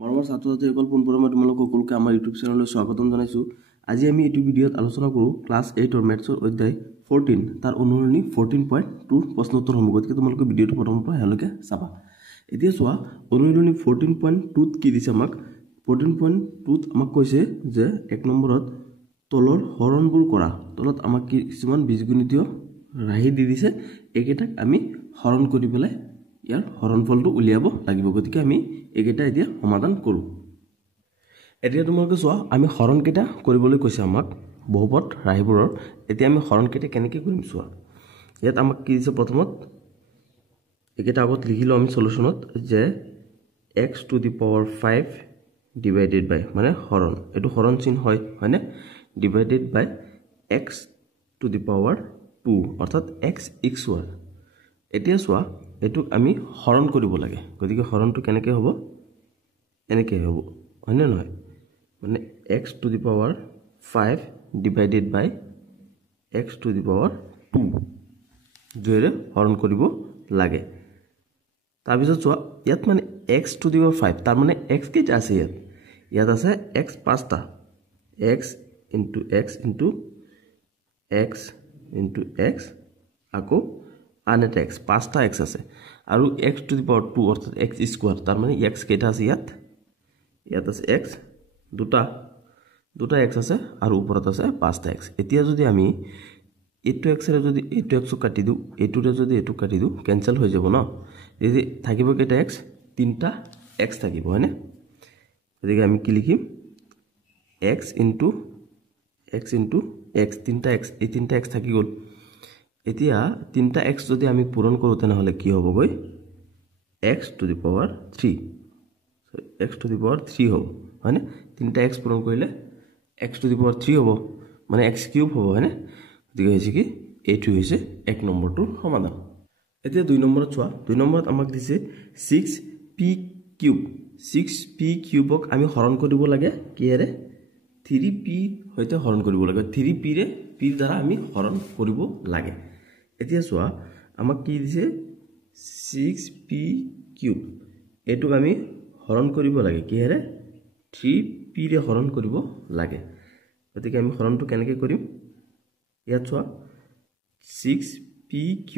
মৰমৰ ছাত্ৰ-ছাত্ৰীসকল পোনপৰা মই তোমালোকক সকলোকে আমাৰ ইউটিউব চেনেললৈ স্বাগতম জনাইছোঁ। আজি আমি এইটো ভিডিঅ'ত আলোচনা কৰোঁ ক্লাছ 8ৰ মেথছৰ অধ্যায় 14 তাৰ অনুৰণী 14.2 প্ৰশ্ন উত্তৰ সমূহ। গতিকে তোমালোকে ভিডিঅ'টো প্ৰথমৰ পৰা শেষলৈকে চাবা। এতিয়া চোৱা অনুৰণী 14.2ত কি দিছে আমাক। 14.2ত আমাক কৈছে যে 1 নম্বৰত তলৰ হৰণবোৰ কৰা। তলত আমাক কিছুমান বীজগণিতীয় ৰাশি দি দিছে, এইকেইটাক আমি হৰণ কৰি পেলাই ইয়াৰ হৰণফলটো উলিয়াব লাগিব। গতিকে আমি এইকেইটা এতিয়া সমাধান কৰোঁ। এতিয়া তোমালোকে চোৱা আমি হৰণকেইটা কৰিবলৈ কৈছে আমাক বহুপদ ৰাশিবোৰৰ। এতিয়া আমি হৰণকেইটা কেনেকৈ কৰিম চোৱা। ইয়াত আমাক কি দিছে প্ৰথমত এইকেইটা আগত লিখিলোঁ আমি সলিউশ্যনত যে x to the power 5 divided by মানে হৰণ, এইটো হৰণ চিন হয়নে, divided by x to the power 2 অৰ্থাৎ x²। এতিয়া চোৱা এইটোক আমি হৰণ কৰিব লাগে। গতিকে হৰণটো কেনেকৈ হ'ব, এনেকৈ হ'ব হয়নে নহয়, মানে x to the power 5 divided by x to the power 2 জোৰে হৰণ কৰিব লাগে। তাৰপিছত চোৱা ইয়াত মানে x টু দি পাৱাৰ 5 তাৰ মানে x কেইটা আছে, ইয়াত আছে x 5টা, x into x into x into x আকৌ আন এটা x 5টা x আছে আৰু x টু দি পাৱাৰ 2 অৰ্থাৎ x² তাৰ মানে x কেইটা আছে, ইয়াত আছে x দুটা x আছে আৰু ওপৰত আছে 5টা x। এতিয়া যদি আমি এইটো xৰে যদি এইটো x কাটি দিওঁ, এইটোৰে যদি এইটো কাটি দিওঁ কেনসেল হৈ যাব ন। যদি থাকিব কেইটা x, 3টা x থাকিব হয়নে। গতিকে আমি কি লিখিম x ইনটু x 3টা x, এই 3টা x থাকি গ'ল। এতিয়া 3টা x যদি আমি পূৰণ কৰোঁ তেনেহ'লে কি হ'বগৈ x টু দি পাৱাৰ 3 হ'ব হয়নে। 3টা x পূৰণ কৰিলে x টু দি পাৱাৰ 3 হ'ব মানে x³ হ'ব হয়নে। গতিকে হৈছে কি এইটো হৈছে 1 নম্বৰটোৰ সমাধান। এতিয়া 2 নম্বৰত চোৱা, 2 নম্বৰত আমাক দিছে 6p³ 6p³ আমি হৰণ কৰিব লাগে কিহেৰে, 3p সৈতে হৰণ কৰিব লাগে, 3pৰ দ্বাৰা আমি হৰণ কৰিব লাগে। এতিয়া চোৱা আমাক কি দিছে 6p³ এইটোক আমি হৰণ কৰিব লাগে কিহেৰে, 3pৰে হৰণ কৰিব লাগে। গতিকে আমি হৰণটো কেনেকৈ কৰিম, ইয়াত চোৱা 6p³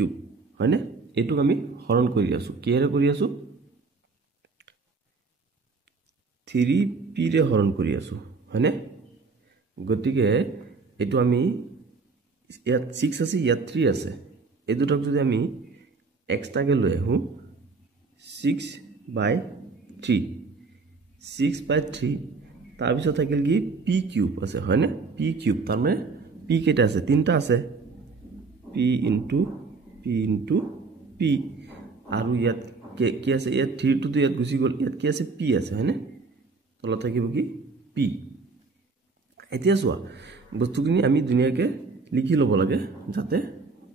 হয়নে, এইটোক আমি হৰণ কৰি আছোঁ কিহেৰে কৰি আছোঁ, 3pৰে হৰণ কৰি আছোঁ হয়নে। গতিকে এইটো আমি ইয়াত 6 আছে ইয়াত 3 আছে, এই দুটাক যদি আমি এক্সট্ৰাকৈ লৈ আহোঁ 6/3 তাৰপিছত থাকিল কি p³ আছে হয়নে, p³ তাৰমানে p কেইটা আছে, 3টা আছে, p ইনটু p আৰু ইয়াত কি আছে, ইয়াত 3টোতো ইয়াত গুচি গ'ল, ইয়াত কি আছে p আছে হয়নে, তলত থাকিব কি p। এতিয়া চোৱা বস্তুখিনি আমি ধুনীয়াকৈ লিখি ল'ব লাগে যাতে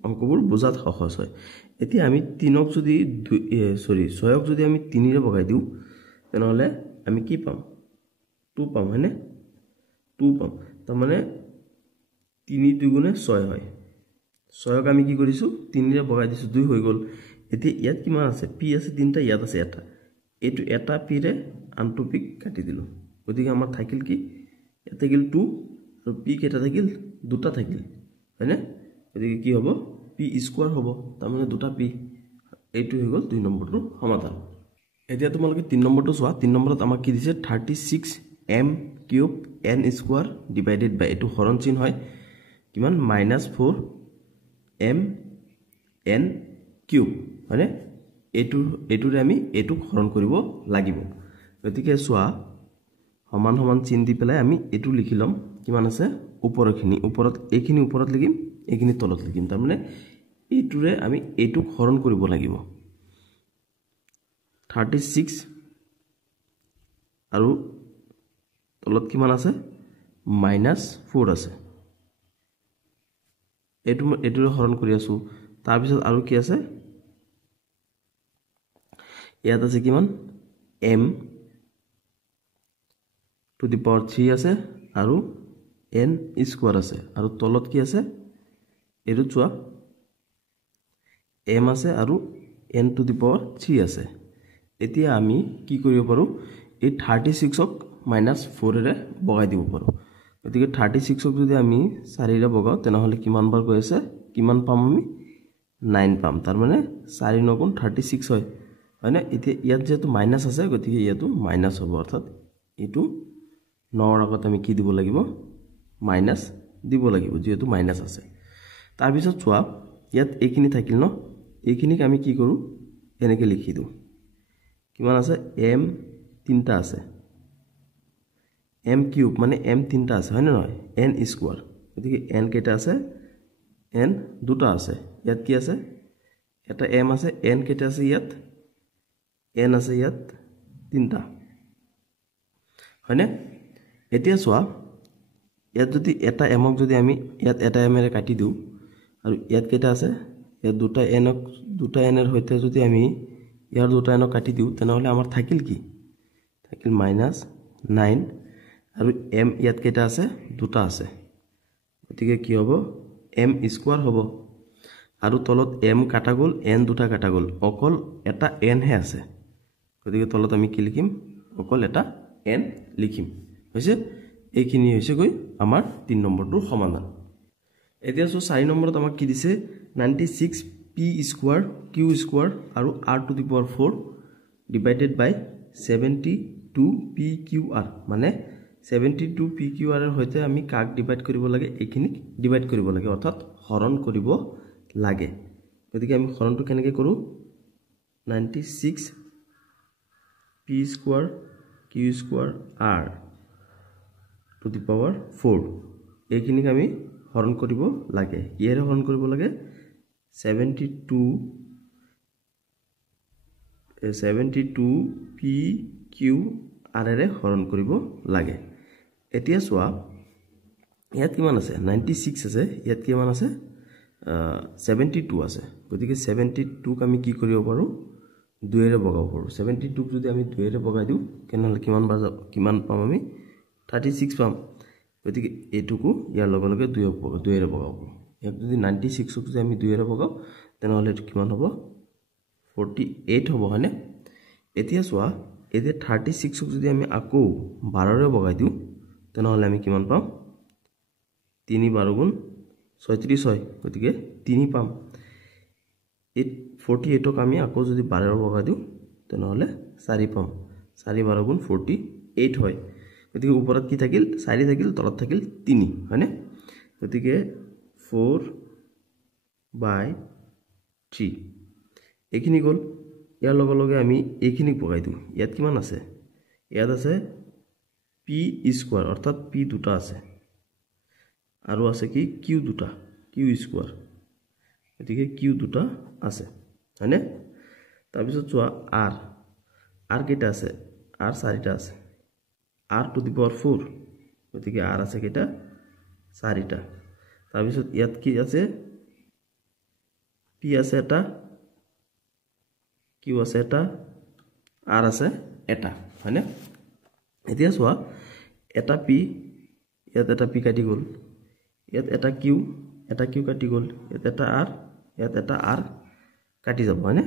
অংকবোৰ বুজাত সহজ হয়। এতিয়া আমি 6ক যদি আমি 3ৰে ভগাই দিওঁ তেনেহ'লে আমি কি পাম, 2 পাম হয়নে, 2 পাম। তাৰমানে 3 দুগুণে 6 হয়, 6ক আমি কি কৰিছোঁ 3ৰে ভগাই দিছোঁ 2 হৈ গ'ল। এতিয়া ইয়াত কিমান আছে, p আছে 3টা, ইয়াত আছে এটা, এইটো এটা pৰে আনটো pক কাটি দিলোঁ। গতিকে আমাৰ থাকিল কি, ইয়াত থাকিল 2 আৰু p কেইটা থাকিল, 2টা থাকিল হয়নে। গতিকে কি হ'ব p² হ'ব, তাৰমানে 2টা p। এইটো হৈ গ'ল 2 নম্বৰটোৰ সমাধান। এতিয়া তোমালোকে 3 নম্বৰটো চোৱা, 3 নম্বৰত আমাক কি দিছে 36m³ n² ডিভাইডেড বাই, এইটো হৰণ চিন হয় কিমান -4mn³ হয়নে, এইটোৰে আমি এইটোক হৰণ কৰিব লাগিব। গতিকে চোৱা সমান সমান চিন দি পেলাই আমি এইটো লিখি ল'ম, কিমান আছে এইখিনি ওপৰত লিখিম, এইখিনি তলত লিখিম, তাৰমানে এইটোৰে আমি এইটোক হৰণ কৰিব লাগিব। 36 আৰু তলত কিমান আছে -4 আছে, এইটোৰে হৰণ কৰি আছোঁ। তাৰপিছত আৰু কি আছে, ইয়াত আছে কিমান m টু দি পাৱাৰ 3 আছে আৰু n² আছে আৰু তলত কি আছে, এইটো চোৱা m আছে আৰু n টু দি পাৱাৰ 3 আছে। এতিয়া আমি কি কৰিব পাৰোঁ, এই 36ক -4 এৰে বগাই দিব পাৰো গতিকে 36ক যদি আমি 4 এৰে বগাও তেনেহলে কিমান বাৰ গৈ আছে কিমান পাম আমি 9 পাম তাৰ মানে 4 9 গুণ 36 হয় মানে এতিয়া ইয়াত যেটো মাইনাস আছে গতিকে ইয়াতো মাইনাস হ'ব অৰ্থাৎ এটো 9 ৰ আগত আমি কি দিব লাগিব মাইনাস দিব লাগিব যেটো মাইনাস আছে তাৰ পিছত চোৱা ইয়াত এইখিনি থাকিল ন এইখিনিক আমি কি কৰো এনেকে লিখি দিও কিমান আছে m তিনটা আছে m কিউব মানে m তিনটা আছে হয় না নহয় n স্কয়ার গতিকে n কেটা আছে n দুটা আছে ইয়াত কি আছে এটা m আছে n কেটা আছে ইয়াত n আছে ইয়াত তিনটা হয়নে এতিয়া চোৱা ইয়াত যদি এটা mক যদি আমি ইয়াত এটা m এৰে কাটি দিও আৰু ইয়াত কেটা আছে ইয়াত দুটা n এৰ হৈতে যদি আমি ইয়াৰ দুটা n কাটি দিও তেনেহলে আমাৰ থাকিল কি থাকিল -9 আৰু m ইয়াত কেটা আছে দুটা আছে গতিকে কি হ'ব m স্কয়ার হ'ব আৰু তলত m কাটা গল n দুটা কাটা গল অকল এটা n হে আছে গতিকে তলত আমি কি লিখিম অকল এটা n লিখিম হৈছে এইখিনি হৈছে গৈ আমাৰ 3 নম্বৰটোৰ সমাধান এতিয়া সো 4 নম্বৰত আমাক কি দিছে 96 p স্কয়াৰ q স্কয়াৰ আৰু r to the power 4 divided by 72 pqr মানে 72 pqr এৰ হৈতে আমি কাক ডিভাইড কৰিব লাগে এইখিনি ডিভাইড কৰিব লাগে অৰ্থাৎ হৰণ কৰিব লাগে গতিকে আমি হৰণটো কেনেকৈ কৰো 96 p square q square r to the power 4 এইখিনিক আমি হৰণ কৰিব লাগে ইয়াৰে হৰণ কৰিব লাগে 72 p q r এৰে হৰণ কৰিব লাগে এতিয়া চোৱা ইয়াত কিমান আছে 96 আছে ইয়াত কিমান আছে 72 আছে গতিকে 72 ক আমি কি কৰিব পাৰো 2 এৰে বগাব পাৰো 72 ক যদি আমি 2 এৰে বগাই দিও কেনহলে কিমান পাম আমি 36 পাম গতিকে এটুকু ইয়াৰ লগে লগে 2 এৰে বগাব পাৰো ইয়াক যদি 96 ক যদি আমি 2 এৰে বগাও তেনেহলে এটো কিমান হ'ব 48 হ'ব হয়নে এতিয়া চোৱা এতে 36 ক যদি আমি আকৌ 12 ৰে বগাই দিও তেনেহলে আমি কিমান পাম 3 12 গুণ 36 হয় গতিকে 3 পাম 48 ক আমি আকৌ যদি 12 ৰে বগাই দিও তেনেহলে 4 পাম 4 12 গুণ 48 হয় গতিকে ওপৰত কি থাকিল 4 থাকিল তলত থাকিল 3 হয়নে গতিকে 4/3 এইখিনি গল ইয়াৰ লগে লগে আমি এইখিনি বগাই দিও ইয়াত কিমান আছে ইয়াত আছে p স্কয়ার অৰ্থাৎ p দুটা আছে আৰু আছে কি q দুটা q স্কয়াৰ গতিকে q দুটা আছে হয়নে তাৰ পিছত চোৱা r কেটা আছে r চাৰিটা আছে r টু দি পাৱাৰ 4 গতিকে r আছে কেটা চাৰিটা তাৰ পিছত ইয়াত কি আছে p আছে এটা q আছে এটা r আছে এটা হয়নে এতিয়া চোৱা এটা p ইয়াত এটা p কাটি গল ইয়াত এটা q কাটি গল ইয়াত এটা r ইয়াত এটা r কাটি যাব হয়নে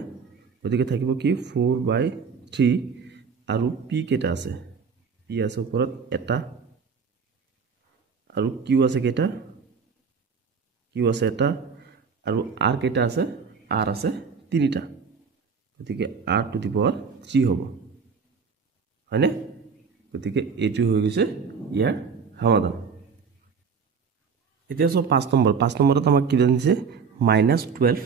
গতিকে থাকিব কি 4/3 আৰু p কেটা আছে p আছে ওপৰত এটা আৰু q আছে কেটা q আছে এটা আৰু r কেটা আছে r আছে তিনিটা গতিকে r টু দি পাৱাৰ 3 হ'ব হয়নে গতিকে এটো হৈ গৈছে ইয়াৰ সমাধান এতিয়া সব 5 নম্বৰত আমাক কি দিছে -12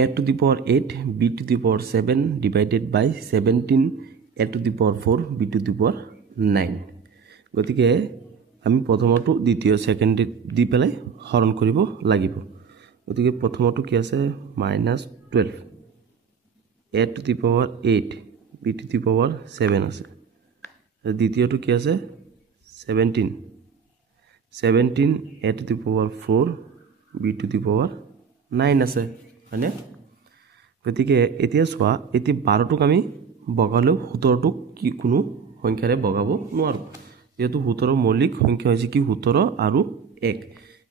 a to the power 8 b to the power 7 divided by 17 a to the power 4 b to the power 9 গতিকে আমি প্ৰথমটো দ্বিতীয় সেকেন্ড দি পেলাই হৰণ কৰিব লাগিব গতিকে প্ৰথমটো কি আছে -12 a to the power 8 b to the power 7 আছে দ্বিতীয়টো কি আছে 17 a to the power 4 b to the power 9 আছে মানে গতিকে এতিয়া চোৱা এতি 12 টোক আমি বগালো 17 টোক কি কোনো সংখ্যাৰে বগাব নোৱাৰো যেটো 17 মৌলিক সংখ্যা হৈছে কি 17 আৰু 1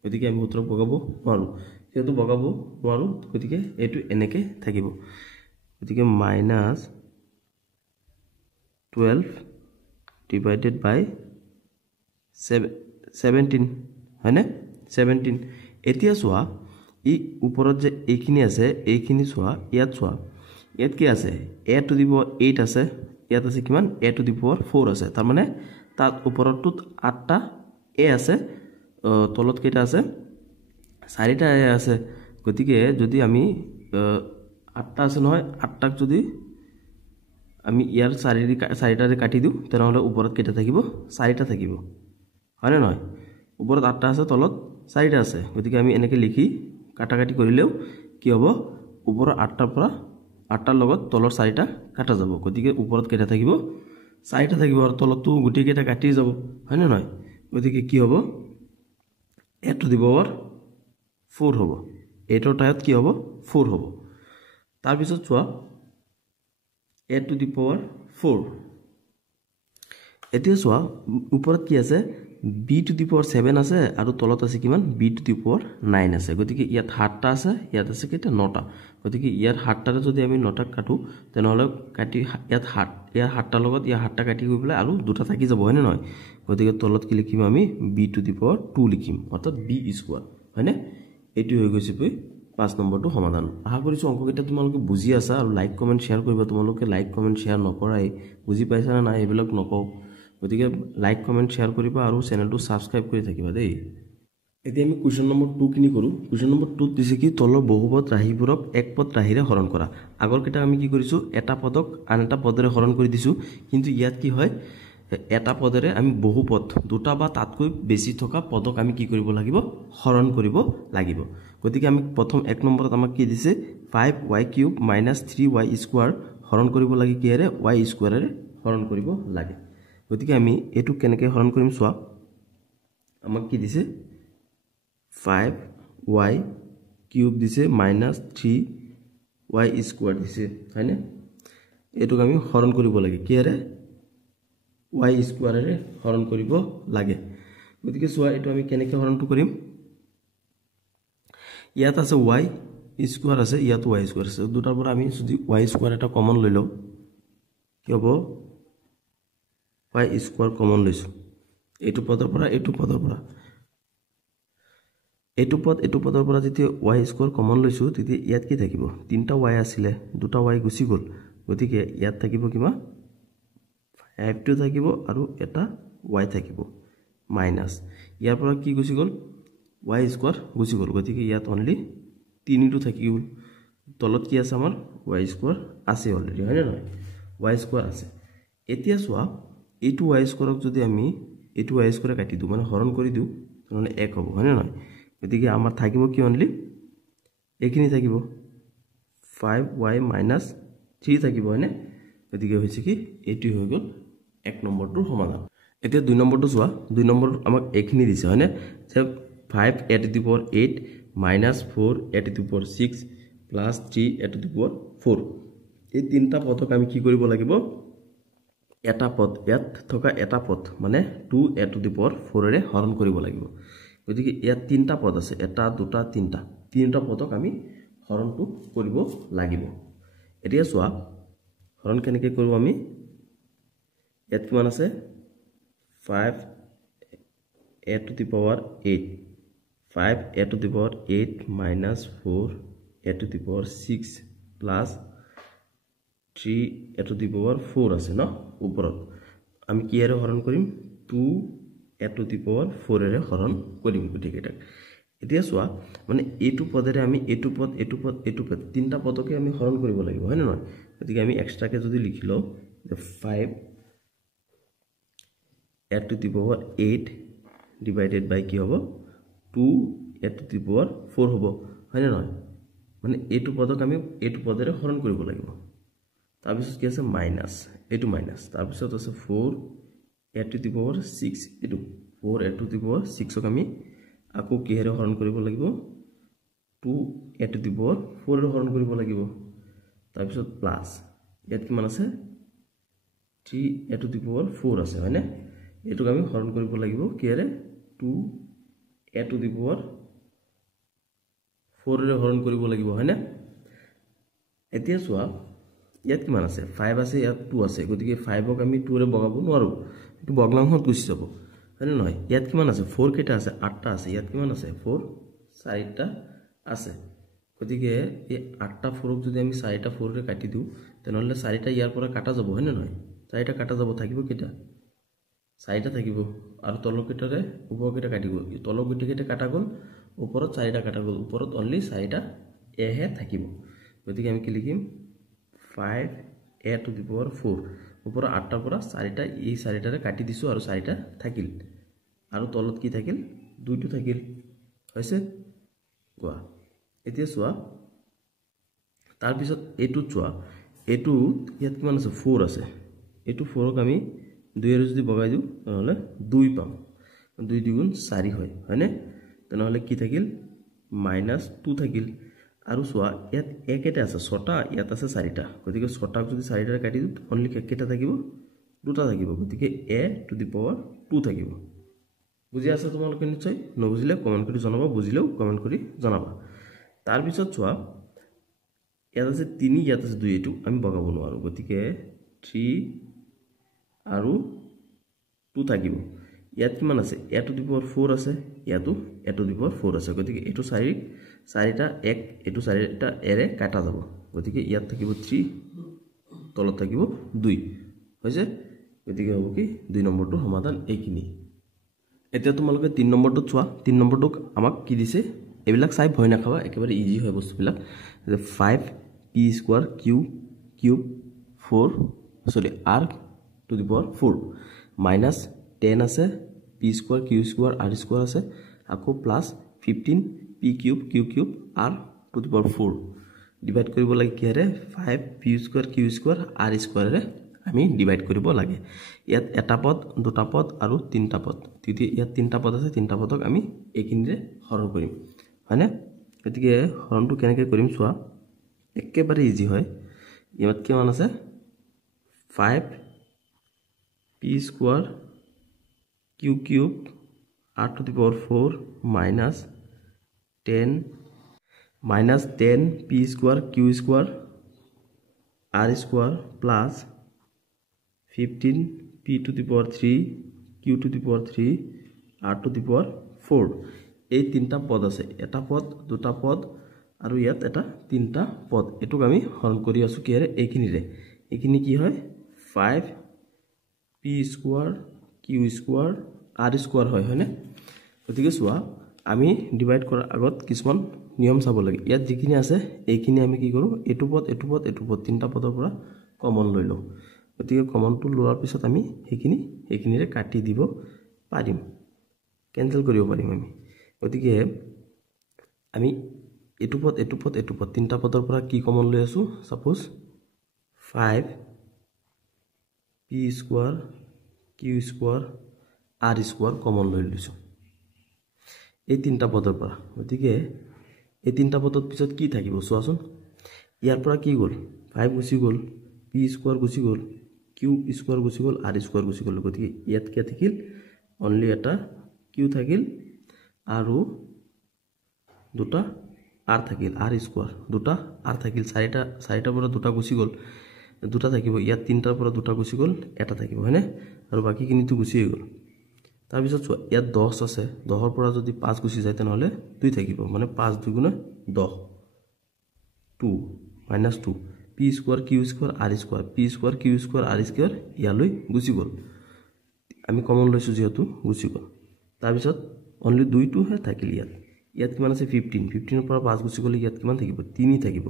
গতিকে আমি 17 বগাব নোৱাৰো যেটো বগাব নোৱাৰো গতিকে এটো এনেকে থাকিব গতিকে -12 ডিভাইডেড বাই 17 হয়নে 17 এতিয়া চোৱা ই ওপৰত যে এইখিনি আছে এইখিনি চোৱা ইয়াত চোৱা ইয়াত কি আছে a টু দি পাৱাৰ 8 আছে ইয়াত আছে কিমান a টু দি পাৱাৰ 4 আছে তাৰ মানে তাত ওপৰতটোত 8টা a আছে তলত কেইটা আছে 4টা a আছে গতিকে যদি আমি 8টা আছে নহয় 8টাক যদি আমি ইয়াৰ 4টাৰে কাটি দিও তেনেহলে ওপৰত কেইটা থাকিব 4টা থাকিব হয়নে নহয় ওপৰত 8টা আছে তলত 4টা আছে গতিকে আমি এনেকৈ লিখি কাটাকাটি কৰিলেও কি হ'ব ওপৰৰ 8টাৰ পৰা 8টাৰ লগত তলৰ 4টা কাটা যাব গতিকে ওপৰত কেইটা থাকিব 4টা থাকিব আৰু তলতটো গুটি কেইটা কাটি যাব হয়নে নহয় গতিকে কি হ'ব a টু দি পাৱাৰ 4 হ'ব 8ৰ ঠাইত কি হ'ব 4 হ'ব তাৰ পিছত চোৱা a টু দি পাৱাৰ 4 এতিয়া চোৱা ওপৰত কি আছে b টু দি পাৱাৰ 7 আছে আৰু তলত আছে কিমান b টু দি পাৱাৰ 9 আছে গতিকে ইয়াত 7টা আছে ইয়াত আছে কেইটা 9টা গতিকে ইয়াৰ 7টাৰে যদি আমি 9টাক কাটো তেনেহলে কাটি ইয়াত 7টাৰ লগত ইয়াৰ 7টা কাটি গৈ পেলাই আৰু দুটা থাকি যাব হয়নে নহয় গতিকে তলত কি লিখিম আমি b টু দি পাৱাৰ 2 লিখিম অৰ্থাৎ b স্কয়াৰ হয়নে এটো হৈ গৈছে 5 নম্বৰটো সমাধান আশা কৰিছো অংককেইটা তোমালোকে বুজি আছা আৰু লাইক কমেন্ট শেয়াৰ কৰিবা তোমালোকে লাইক কমেন্ট শেয়াৰ নকৰাই বুজি পাইছা না নাই এবিলাক নকও গতিকে লাইক কমেন্ট শেয়াৰ কৰিবা আৰু চেনেলটো সাবস্ক্ৰাইব কৰি থাকিবা দেই এতিয়া আমি কোৱেশ্চন নম্বৰ 2 কিনি কৰো কোৱেশ্চন নম্বৰ 2 দিছে কি তলৰ বহুপদ ৰাহিবোৰক এক পদ ৰাহিৰে হৰণ কৰা আগৰ কেইটা আমি কি কৰিছো এটা পদক আন এটা পদৰে হৰণ কৰি দিছো কিন্তু ইয়াত কি হয় এটা পদৰে আমি বহুপদ দুটা বা তাতকৈ বেছি থকা পদক আমি কি কৰিব লাগিব হৰণ কৰিব লাগিব গতিকে আমি প্ৰথম এক নম্বৰত আমাক কি দিছে 5y³ - 3y² হৰণ কৰিব লাগে কিৰে y স্কয়াৰেৰে হৰণ কৰিব লাগে গতিকে আমি এটো কেনেকৈ হৰণ কৰিম চোৱা আমাক কি দিছে 5y³ দিছে -3y² দিছে হয়নে এটোক আমি হৰণ কৰিব লাগে কিৰে y স্কয়াৰেৰে হৰণ কৰিব লাগে গতিকে চোৱা এটো আমি কেনেকৈ হৰণটো কৰিম ইয়াত আছে y স্কয়াৰ আছে ইয়াত y স্কয়াৰ আছে দুটাৰ পৰা আমি যদি y স্কয়াৰ এটা কমন লৈ লও কি হ'ব y স্কয়াৰ কমন লৈছো এটো পদৰ পৰা এটো পদৰ পৰা এটো পদৰ পৰা যেতিয়া y স্কয়াৰ কমন লৈছো তেতিয়া ইয়াত কি থাকিব তিনটা y আছিল দুটা y গুছি গল গতিকে ইয়াত থাকিব কিবা f2 থাকিব আৰু এটা y থাকিব মাইনাস ইয়াৰ পৰা কি গুছি গল y স্কয়াৰ গুছি গল গতিকে ইয়াত অনলি 3টো থাকি গল তলত কি আছে আমাৰ y স্কয়াৰ আছে অলৰেডি হয় না নহয় y স্কয়াৰ আছে এতিয়া চোৱা এটো y স্কয়াৰক যদি আমি এটো y স্কয়াৰ কাটি দিও মানে হৰণ কৰি দিও তেনে 1 হ'ব হয় না নহয় গতিকে আমাৰ থাকিব কি অনলি এখিনি থাকিব 5y - 3 থাকিব হয়নে গতিকে হৈছে কি এটো হৈ গল এক নম্বৰটো সমাধান এতিয়া দুই নম্বৰটো চোৱা দুই নম্বৰ আমাক এখিনি দিছে হয়নে যে 5 a to the power 8 minus 4 a to the power 6 plus 3 a to the power 4 এই তিনটা পদক আমি কি কৰিব লাগিব এটা পদ ইয়াত থকা এটা পদ মানে 2 a to the power 4 ৰে হৰণ কৰিব লাগিব গতিকে ইয়াত তিনটা পদ আছে এটা দুটা তিনটা পদক আমি হৰণটো কৰিব লাগিব এতিয়া চোৱা হৰণ কেনেকৈ কৰিব আমি ইয়াত কিমান আছে 5 a to the power 8 5 a to the power 8 minus 4 a to the power 6 plus 3 a to the power 4 আছে না ওপৰত আমি কি এৰে হৰণ কৰিম 2 a to the power 4 এৰে হৰণ কৰিম গতিকে এতিয়া চোৱা মানে এটো পদৰে আমি এটো পদ তিনটা পদকে আমি হৰণ কৰিব লাগিব হয় না নহয় গতিকে আমি এক্সট্ৰাকে যদি লিখি লও 5 a to the power 8 divided by কি হ'ব 2 a to the power 4 হ'ব হয় না নহয় মানে এটো পদক আমি এটো পদৰে হৰণ কৰিব লাগিব তাৰ পিছত কি আছে মাইনাস এটো মাইনাস তাৰ পিছত আছে 4 a to the power 6 এটো 4 a to the power 6 ক আমি আকো কিহেৰে হৰণ কৰিব লাগিব 2 a to the power 4 ৰে হৰণ কৰিব লাগিব তাৰ পিছত প্লাস ইয়াত কিমান আছে 3 a to the power 4 আছে হয়নে এটোক আমি হৰণ কৰিব লাগিব কিহেৰে 2 a to the power 4 ৰে হৰণ কৰিব লাগিব হয়নে এতিয়া চোৱা ইয়াত কিমান আছে 5 আছে ইয়াত 2 আছে গতিকে 5 ক আমি 2 ৰে বগাব নোৱাৰো এইটো বগলাংশত গুচি যাব হয়নে নহয় ইয়াত কিমান আছে 4 কেইটা আছে 8টা আছে ইয়াত কিমান আছে 4 4টা আছে গতিকে এই 8টা 4ক যদি আমি 4টা 4 ৰে কাটি দিও তেনেহলে 4টা ইয়াৰ পৰা কাটা যাব হয়নে নহয় 4টা কাটা যাব থাকিব কেইটা 4টা থাকিব আৰু তলৰ কেইটাৰে ওপৰ কেইটা কাটি গ'ল তলৰ কেইটা কাটা গ'ল ওপৰত 4টা কাটা গ'ল ওপৰত অনলি 4টা a হে থাকিব গতিকে আমি কি লিখিম 5a to the power 4 ওপৰ 8টাৰ পৰা 4টা এই 4টাৰে কাটি দিছো আৰু 4টা থাকিল আৰু তলত কি থাকিল 2টো থাকিল হৈছে গোৱা এতিয়া চোৱা তাৰ পিছত এটো চোৱা এটো ইয়াত কিমান আছে 4 আছে এটো 4ক আমি 2 এৰে যদি বগাই দিও নহলে 2 পাম 2 দ্বিগুণ 4 হয় হয়নে তেনেহলে কি থাকিল -2 থাকিল আৰু চোৱা ইয়াত একেটা আছে 6টা ইয়াত আছে 4টা গতিকে 6টাক যদি 4টাৰে কাটি দিও অনলি কেটা থাকিব 2টা থাকিব গতিকে a to the power 2 থাকিব বুজি আছে তোমালোকে নিশ্চয় নবুজিলে কমেন্ট কৰি জনাবা বুজিলেও কমেন্ট কৰি জনাবা তাৰ পিছত চোৱা ইয়াত আছে 3 ইয়াত আছে 2 এটো আমি বগাব নোৱাৰো গতিকে 3 আৰু 2 থাকিব ইয়াত কিমান আছে a to the power 4 আছে ইয়াতো a to the power 4 আছে গতিকে এটো 4টা 1 এটো 4টা এৰে কাটা যাব গতিকে ইয়াত থাকিব 3 তলত থাকিব 2 হৈছে গতিকে হ'ব কি 2 নম্বৰটো সমাধান এইখিনি এতিয়া তোমালোকে 3 নম্বৰটো চোৱা 3 নম্বৰটো আমাক কি দিছে এবিলাক চাই ভয় নাখাবা একেবাৰে ইজি হয় বস্তুবিলাক 5p square q cube 4 sorry r to the power 4 minus 10 আছে p square q square r square আছে আকৌ plus 15 p cube q cube r to the power 4 divide কৰিব লাগে কি আৰে 5p square q square r square ৰে আমি divide কৰিব লাগে ইয়াত এটা পদ দুটা পদ আৰু তিনটা পদ তেতিয়া ইয়াত তিনটা পদ আছে তিনটা পদক আমি একিনৰে হৰণ কৰিম হয়নে গতিকে হৰণটো কেনেকৈ কৰিম চোৱা একেবাৰে ইজি হয় ইয়াত কিমান আছে 5p square q cube r to the power 4 minus 10 p square q square r square plus 15 p to the power 3 q to the power 3 r to the power 4 এই তিনটা পদ আছে এটা পদ দুটা পদ আৰু ইয়াত এটা তিনটা পদ এটুক আমি হৰণ কৰি আছো কি আৰে এইখিনি কি হয় 5p square q square r square হয় হয়নে গতিকে চোৱা আমি ডিভাইড কৰাৰ আগত কিছুমান নিয়ম চাব লাগে ইয়াত যিখিনি আছে এইখিনি আমি কি কৰো এটু পদ তিনটা পদৰ পৰা কমন লৈ লও গতিকে কমনটো লোৱাৰ পিছত আমি এইখিনিৰে কাটি দিব পাৰিম কেনসেল কৰিব পাৰিম আমি গতিকে আমি এটু পদ তিনটা পদৰ পৰা কি কমন লৈ আছো suppose 5p square q square r square common লৈ লৈছো এই তিনটা পদৰ পৰা গতিকে এই তিনটা পদৰ পিছত কি থাকিব চোৱাচোন ইয়াৰ পৰা কি গল 5 গুচি গল p স্কয়ার গুচি গল q স্কয়ার গুচি গল r স্কয়ার গুচি গল গতিকে ইয়াত কি থাকিল অনলি এটা q থাকিল আৰু দুটা r থাকিল r স্কয়াৰ দুটা r থাকিল চাৰিটা পৰা দুটা গুচি গল দুটা থাকিব ইয়াত তিনটাৰ পৰা দুটা গুচি গল এটা থাকিব হয়নে আৰু বাকি কিনিটো গুচি গল তাৰ পিছত চোৱা ইয়াত 10 আছে 10ৰ পৰা যদি 5 গুচি যায় তেনহলে 2 থাকিব মানে 5 দুগুণে 10 2 minus 2 p square q square r square p square q square r square ইয়ালৈ গুচি গল আমি কমন লৈছো যেহেতু গুচি গল তাৰ পিছত অনলি 2 টো হে থাকিল ইয়াত কিমান আছে 15 ৰ পৰা 5 গুচি গলে ইয়াত কিমান থাকিব 3 থাকিব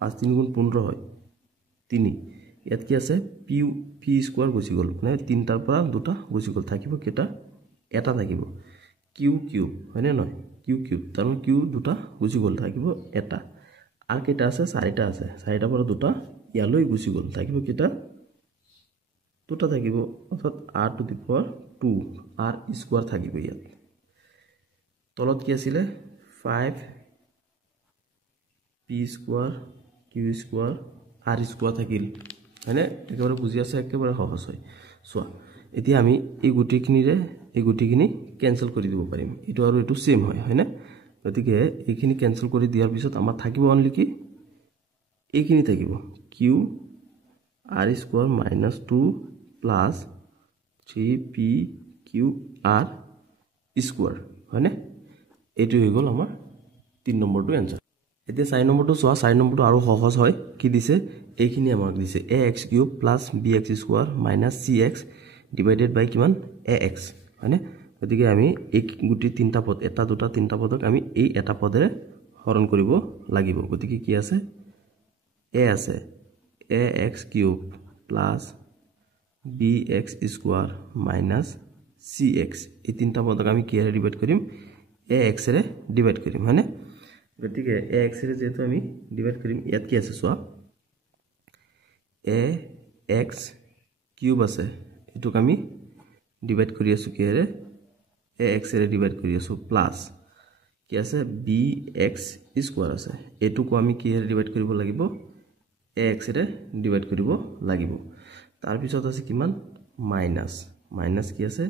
5 3 গুণ 15 হয় 3 ইয়াত কি আছে p স্কয়ার গুচি গল মানে তিনটাৰ পৰা দুটা গুচি গল থাকিব কেটা এটা থাকিব q কিউব হয়নে নহয় q কিউব তাৰ q দুটা গুচি গল থাকিব এটা আৰ কেটা আছে 4টা আছে 4টা পৰা দুটা ইয়ালৈ গুচি গল থাকিব কেটা দুটা থাকিব অৰ্থাৎ r to the power 2 r square থাকিব ইয়াত তলত কি আছিল 5 p square q square r square থাকিল মানে একেবাৰে বুজি আছে একেবাৰে সহজ হয় সোৱা এতিয়া আমি এই গুটিখিনি ক্যান্সেল কৰি দিব পাৰিম এটো আৰু এটো সেম হয় হয়নে গতিকে এইখিনি ক্যান্সেল কৰি দিয়াৰ পিছত আমাৰ থাকিব অনলি কি এইখিনি থাকিব q r square - 2 plus 3pqr square হয়নে এইটো হৈ গ'ল আমাৰ 3 নম্বৰটো এনসাৰ এতিয়া 4 নম্বৰটো চোৱা 4 নম্বৰটো আৰু সহজ হয় কি দিছে এইখিনি আমাক দিছে ax³ + bx² - cx ডিভাইডেড বাই কিমান ax হয়নে গতিকে আমি এই গুটি তিনটা পদ এটা দুটা তিনটা পদক আমি এই এটা পদৰে হৰণ কৰিব লাগিব গতিকে কি আছে a আছে ax³ + bx² - cx এই তিনটা পদক আমি কিৰে ডিভাইড কৰিম ax ৰে ডিভাইড কৰিম হয়নে গতিকে ax ৰে যেটো আমি ডিভাইড কৰিম ইয়াত কি আছে চোৱা ax³ আছে এটুক আমি ডিভাইড কৰি আছো কিৰে ax ৰে ডিভাইড কৰি আছো প্লাস কি আছে bx² আছে এটুক আমি কিৰে ডিভাইড কৰিব লাগিব ax ৰে ডিভাইড কৰিব লাগিব তাৰ পিছত আছে কিমান মাইনাস মাইনাস কি আছে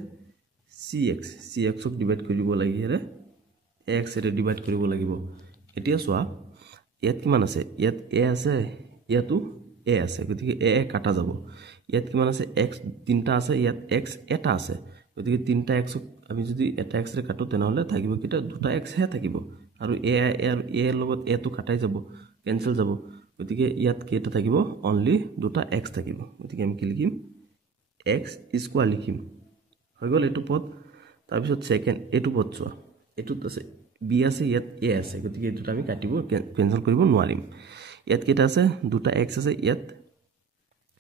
cx ক ডিভাইড কৰিব লাগিৰে ax ৰে ডিভাইড কৰিব লাগিব এতিয়া চোৱা ইয়াত কিমান আছে ইয়াত a আছে ইয়াতো a আছে গতিকে a কাটা যাব ইয়াত কিমান আছে x তিনটা আছে ইয়াত x এটা আছে গতিকে তিনটা x আমি যদি এটা x ৰে কাটো তেনেহলে থাকিব কিটা দুটা x হে থাকিব আৰু a আৰু a লগত a তো কাটাই যাব কেনসেল যাব গতিকে ইয়াত কেটা থাকিব অনলি দুটা x থাকিব গতিকে আমি কি লিখিম x² লিখিম হৈ গল এটো পদ তাৰ পিছত সেকেন্ড এটো পদ চোৱা এটোত আছে b আছে ইয়াত a আছে গতিকে এটোটা আমি কাটিব কেনসেল কৰিব নোৱাৰিম ইয়াত কেটা আছে দুটা x আছে ইয়াত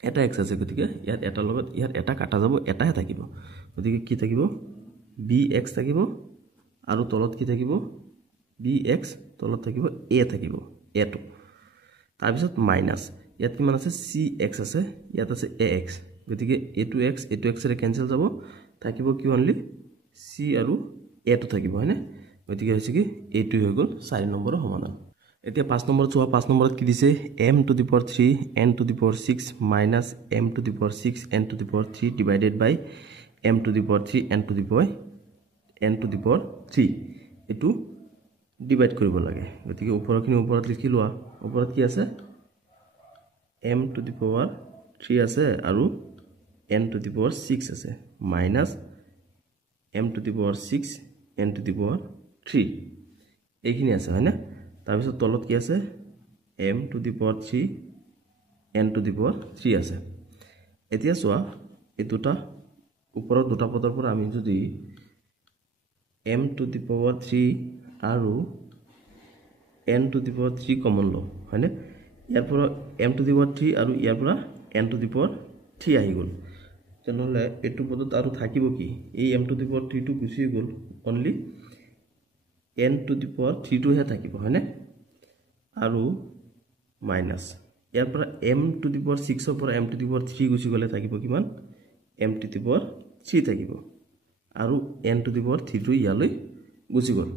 এটা x আছে গতিকে ইয়াত এটা লগত ইয়াত এটা কাটা যাব এটাহে থাকিব গতিকে কি থাকিব bx থাকিব আৰু তলত কি থাকিব bx তলত থাকিব a থাকিব এটো তাৰ পিছত মাইনাস ইয়াত কিমান আছে cx আছে ইয়াত আছে ax গতিকে এটো x ৰে কেনসেল যাব থাকিব কি অনলি c আৰু a টো থাকিব হয়নে গতিকে হৈছে কি এইটো হৈ গল 4 নম্বৰৰ সমাধান এতিয়া 5 নম্বৰ চোৱা 5 নম্বৰত কি দিছে m⁴ n⁴ 6 - m⁴ 6 n⁴ divided বাই m⁴ n⁴ এটো ডিভাইড কৰিব লাগে গতিকে ওপৰখিনি ওপৰত লিখি লোৱা ওপৰত কি আছে m⁴ আছে আৰু n⁴ 6 আছে মাইনাস m⁴ 6 n⁴ এইখিনি আছে হয়নে তাৰ পিছত তলত কি আছে m⁴ n⁴ আছে এতিয়া চোৱা এই দুটা ওপৰৰ দুটা পদৰ পৰা আমি যদি m⁴ আৰু n⁴ কমন লওঁ হয়নে ইয়াৰ পৰা m⁴ আৰু ইয়াৰ পৰা n⁴ আহি গল তেনেহলে এটো পদত আৰু থাকিব কি এই m⁴ টো গুছি গল অনলি n⁴ টো হে থাকিব হয়নে আৰু মাইনাস ইয়াৰ পৰা m⁴ পৰা m⁴ গুছি গলে থাকিব কিমান m⁴ থাকিব আৰু n⁴ টো ইয়ালৈ গুছি গল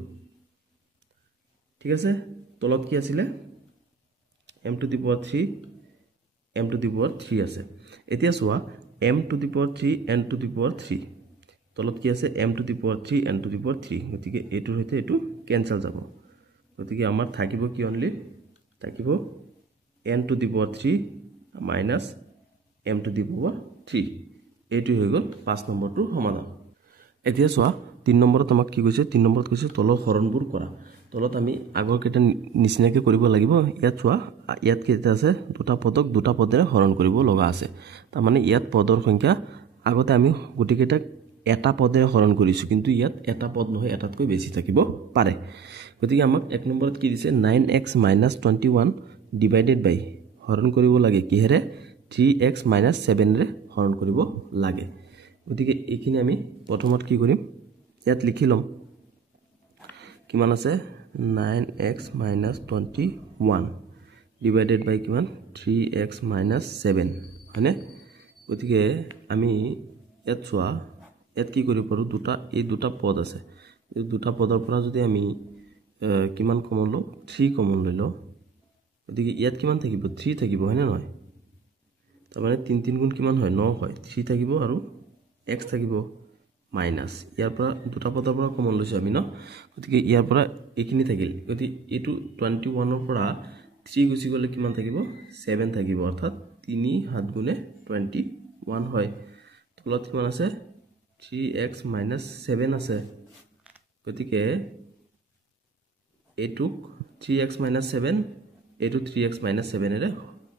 ঠিক আছে তলত কি আছিল m⁴ আছে এতিয়া চোৱা m⁴ n⁴ তলত কি আছে m⁴ n⁴ গতিকে এটোৰ হৈতে এটো কেনসেল যাব গতিকে আমাৰ থাকিব কি অনলি থাকিব n⁴ মাইনাস m⁴ এইটো হৈ গল 5 নম্বৰটো সমাধান এতিয়া চোৱা 3 নম্বৰত আমাক কি কৈছে 3 নম্বৰত কৈছে তলৰ হৰণবোৰ কৰা তলত আমি আগৰ কেটা নিচিনাকে কৰিব লাগিব ইয়াত চোৱা ইয়াত কেটা আছে দুটা পদক দুটা পদৰে হৰণ কৰিব লগা আছে তাৰ মানে ইয়াত পদৰ সংখ্যা আগতে আমি গুটি কেটা এটা পদৰে হৰণ কৰিছো কিন্তু ইয়াত এটা পদ নহয় এটাতকৈ বেছি থাকিব পাৰে গতিকে আমাক 1 নম্বৰত কি দিছে 9x - 21 ডিভাইডেড বাই হৰণ কৰিব লাগে কিহেৰে 3x - 7 ৰে হৰণ কৰিব লাগে গতিকে এইখিনি আমি প্ৰথমত কি কৰিম ইয়াত লিখি লম কিমান আছে 9x - 21 ডিভাইডেড বাই কিমান 3x - 7 হয়নে গতিকে আমি ইয়াত চোৱা ইয়াত কি কৰিব পাৰো এই দুটা পদ আছে এই দুটা পদৰ পৰা যদি আমি কিমান কমন লও 3 কমন লৈ লও গতিকে ইয়াত কিমান থাকিব 3 থাকিব হয়নে নহয় তাৰ মানে 3 গুণ কিমান হয় 9 হয় 3 থাকিব আৰু x থাকিব মাইনাস ইয়াৰ পৰা দুটা পদৰ পৰা কমন লৈছো আমি ন গতিকে ইয়াৰ পৰা এইখিনি থাকিল গতি এটো 21 ৰ পৰা 3 গুছি গলে কিমান থাকিব 7 থাকিব অৰ্থাৎ 3 7 গুণে 21 হয় তলত কিমান আছে 3x minus 7 আছে গতিকে এটুক 3x minus 7 এটু 3x minus 7 এৰে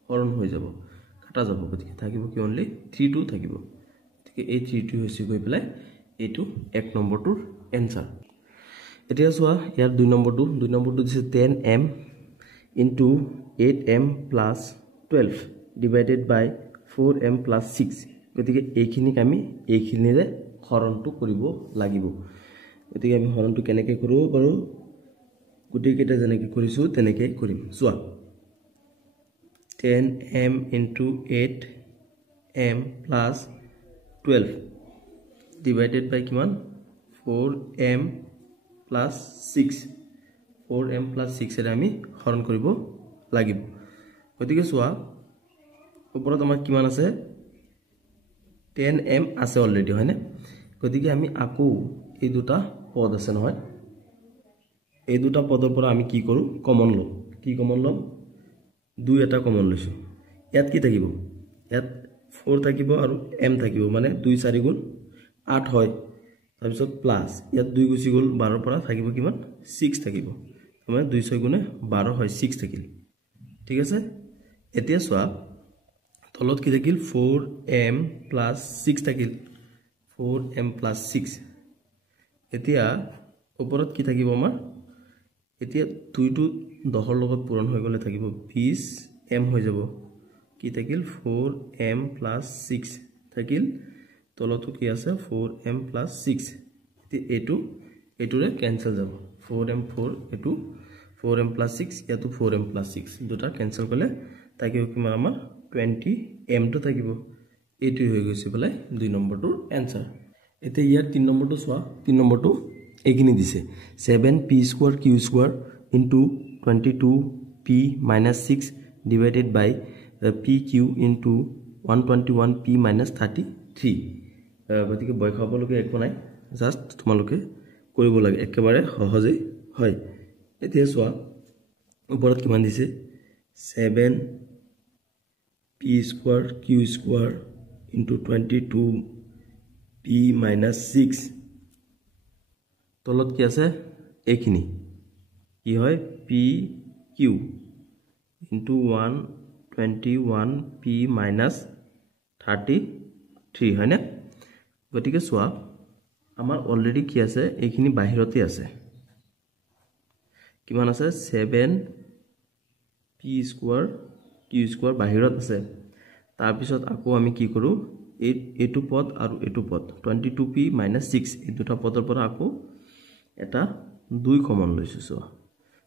হৰণ হৈ যাব কাটা যাব গতিকে থাকিব কি অনলি 3 2 থাকিব গতিকে এই 3 2 হৈছে গৈ পেলাই এটু 1 নম্বৰটোৰ এনসাৰ এতিয়া চোৱা ইয়াৰ 2 নম্বৰটো দিছে 10m into 8m plus 12 divided by 4m plus 6 গতিকে এইখিনিক আমি এইখিনিৰে হৰণটো কৰিব লাগিব গতিকে আমি হৰণটো কেনেকৈ কৰিব পাৰো গুটিকেইটা যেনেকৈ কৰিছো তেনেকৈ কৰিম চোৱা 10m into 8m plus 12 divided by কিমান 4m plus 6 4m plus 6 এৰে আমি হৰণ কৰিব লাগিব গতিকে চোৱা ওপৰত আমাৰ কিমান আছে 10m আছে অলৰেডি হয়নে গতিকে আমি আকৌ এই দুটা পদ আছে নহয় এই দুটা পদৰ পৰা আমি কি কৰো কমন লম কি কমন লম 2 এটা কমন লৈছো ইয়াত কি থাকিব ইয়াত 4 থাকিব আৰু m থাকিব মানে 2 4 গুণ 8 হয় তাৰ পিছত প্লাস ইয়াত 2 গুছি গল 12 পৰা থাকিব কিমান 6 থাকিব মানে 2 6 গুণে 12 হয় 6 থাকিল ঠিক আছে এতিয়া চোৱা তলত কি থাকিল 4m plus 6 থাকিল 4m plus 6 এতিয়া ওপৰত কি থাকিব আমাৰ এতিয়া 2 টো 10 ৰ লগত পূৰণ হৈ গলে থাকিব 20m হৈ যাব কি থাকিল 4m plus 6 থাকিল তলতো কি আছে 4m plus 6 এটো এটোৰে ক্যান্সেল যাব 4m 4 এটো 4m plus 6 ইয়াতো 4m plus 6 দুটা ক্যান্সেল করলে থাকিব কিমান আমাৰ 20m তো থাকিব এটো হৈ গৈছে বলে 2 নম্বৰটোৰ आंसर এতে ইয়াৰ 3 নম্বৰটো চোৱা 3 নম্বৰটো এগিনি দিছে 7p square q square into 22p minus 6 divided by pq into 121p minus 33 গতিকে বয় খাবলকে একো নাই জাস্ট তোমালোকে কৰিব লাগে একেবাৰে সহজে হয় এতিয়া চোৱা ওপৰত কিমান দিছে 7 p square q square into 22 p minus 6 তলত কি আছে এইখিনি কি হয় p q into 121 p minus 33 হয় না গতিকে চোৱা আমাৰ অলৰেডি কি আছে এইখিনি বাহিৰতে আছে কিমান আছে 7 p square q square বাহিৰত আছে তাৰ পিছত আকৌ আমি কি কৰো এটো পদ আৰু এটো পদ 22p minus 6 এই দুটা পদৰ পৰা আকৌ এটা 2 কমন লৈছো চোৱা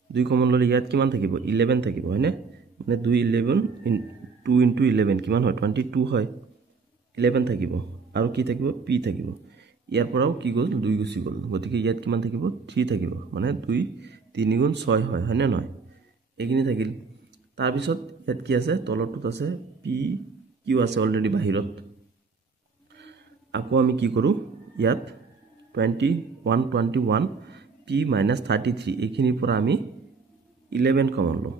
2 কমন ললে ইয়াত কিমান থাকিব 11 থাকিব হয়নে মানে 2 11 2 into 11 কিমান হয় 22 হয় 11 থাকিব আৰু কি থাকিব p থাকিব ইয়াৰ পৰাও কি গল 2 গুছি গল গতিকে ইয়াত কিমান থাকিব 3 থাকিব মানে 2 3 গুণ 6 হয় হয়নে নহয় এগিনি থাকিল তাৰ পিছত ইয়াত কি আছে তলৰটোত আছে p q আছে অলৰেডি বাহিৰত আকৌ আমি কি কৰো ইয়াত 21 p minus 33 এইখিনিৰ পৰা আমি 11 কমন লম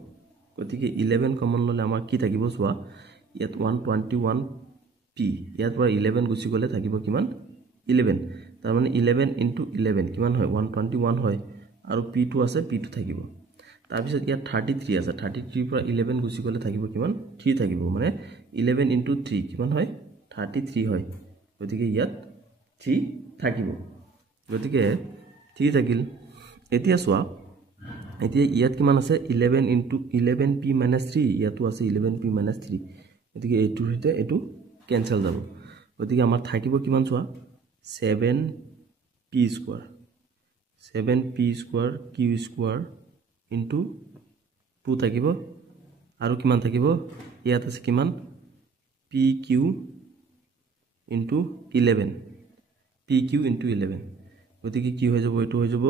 গতিকে 11 কমন ললে আমাৰ কি থাকিব চোৱা ইয়াত 121 p ইয়াত পৰা 11 গুছি গলে থাকিব কিমান 11 তাৰ মানে 11 into 11 কিমান হয় 121 হয় আৰু p2 আছে p2 থাকিব তাৰ পিছত ইয়াত 33 আছে 33 পৰা 11 গুছি গলে থাকিব কিমান 3 থাকিব মানে 11 into 3 কিমান হয় 33 হয় গতিকে ইয়াত 3 থাকিব গতিকে 3 থাকিল এতিয়া চোৱা এতিয়া ইয়াত কিমান আছে 11 into 11p minus 3 ইয়াতো আছে 11p minus 3 গতিকে এটোৰ সৈতে এটো ক্যান্সেল যাব গতিকে আমাৰ থাকিব কিমান চোৱা 7p square 7p square q square into 2 থাকিব আৰু কিমান থাকিব ইয়াত আছে কিমান pq into 11 pq into 11 গতিকে কি হৈ যাব এটো হৈ যাব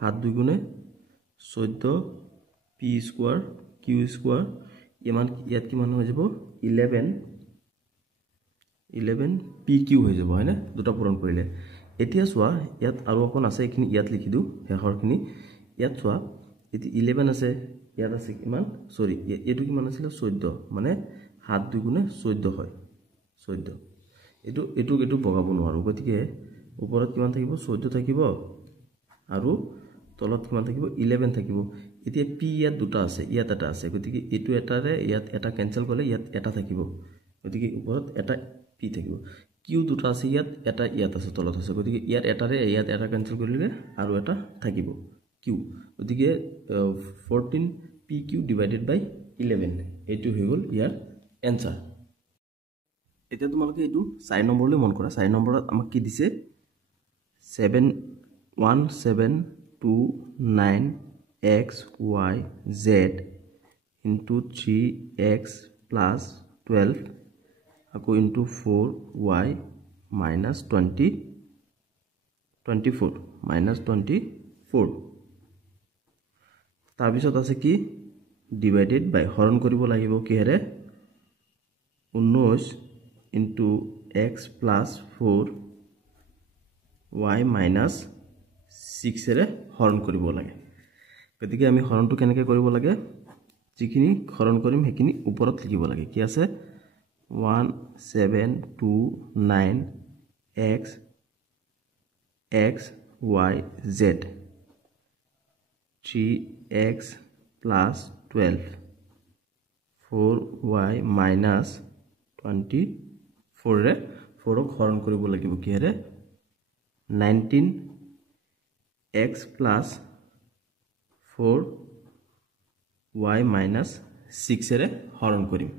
7 2 গুণে 14 p square q square ইমান ইয়াত কিমান হৈ যাব 11 pq হৈ যাব হয়নে দুটা পূৰণ কৰিলে এতিয়া চোৱা ইয়াত আৰু অকন আছে এখিনি ইয়াত লিখি দিও হেহৰখিনি ইয়াত চোৱা এতি 11 আছে ইয়াত আছে কিমান সৰি এটো কিমান আছিল 14 মানে 7 2 গুণে 14 হয় 14 এটো বগাব নোৱাৰো গতিকে ওপৰত কিমান থাকিব 14 থাকিব আৰু তলত কিমান থাকিব 11 থাকিব এতিয়া p ইয়াত দুটা আছে ইয়াত এটা আছে গতিকে এটো এটাৰে ইয়াত এটা ক্যান্সেল কৰিলে ইয়াত এটা থাকিব গতিকে ওপৰত এটা p থাকিব q দুটা আছে ইয়াত এটা ইয়াত আছে তলত আছে গতিকে ইয়াত এটাৰে ইয়াত এটা ক্যান্সেল কৰিলে আৰু এটা থাকিব q গতিকে 14 pq divided by 11 এটো হৈ গল ইয়াৰ आंसर এতিয়া তোমালোকে এটো 4 নম্বৰলৈ মন কৰা 4 নম্বৰত আমাক কি দিছে 71729 x y z into 3x plus 12 আকৌ into 4y minus 24 minus 24 তাৰ পিছত আছে কি divided by হৰণ কৰিব লাগিব কি হেৰে 19 into x plus 4 y minus 6 এৰে হৰণ কৰিব লাগে গতিকে আমি হৰণটো কেনেকৈ কৰিব লাগে যিখিনি হৰণ কৰিম হেখিনি ওপৰত লিখিব লাগে কি আছে 1729 x x y z 3x plus 12 4y minus 24 रे 4 হৰণ কৰিব লাগিব কি হেৰে 19x plus 4y minus 6 रे হৰণ কৰিম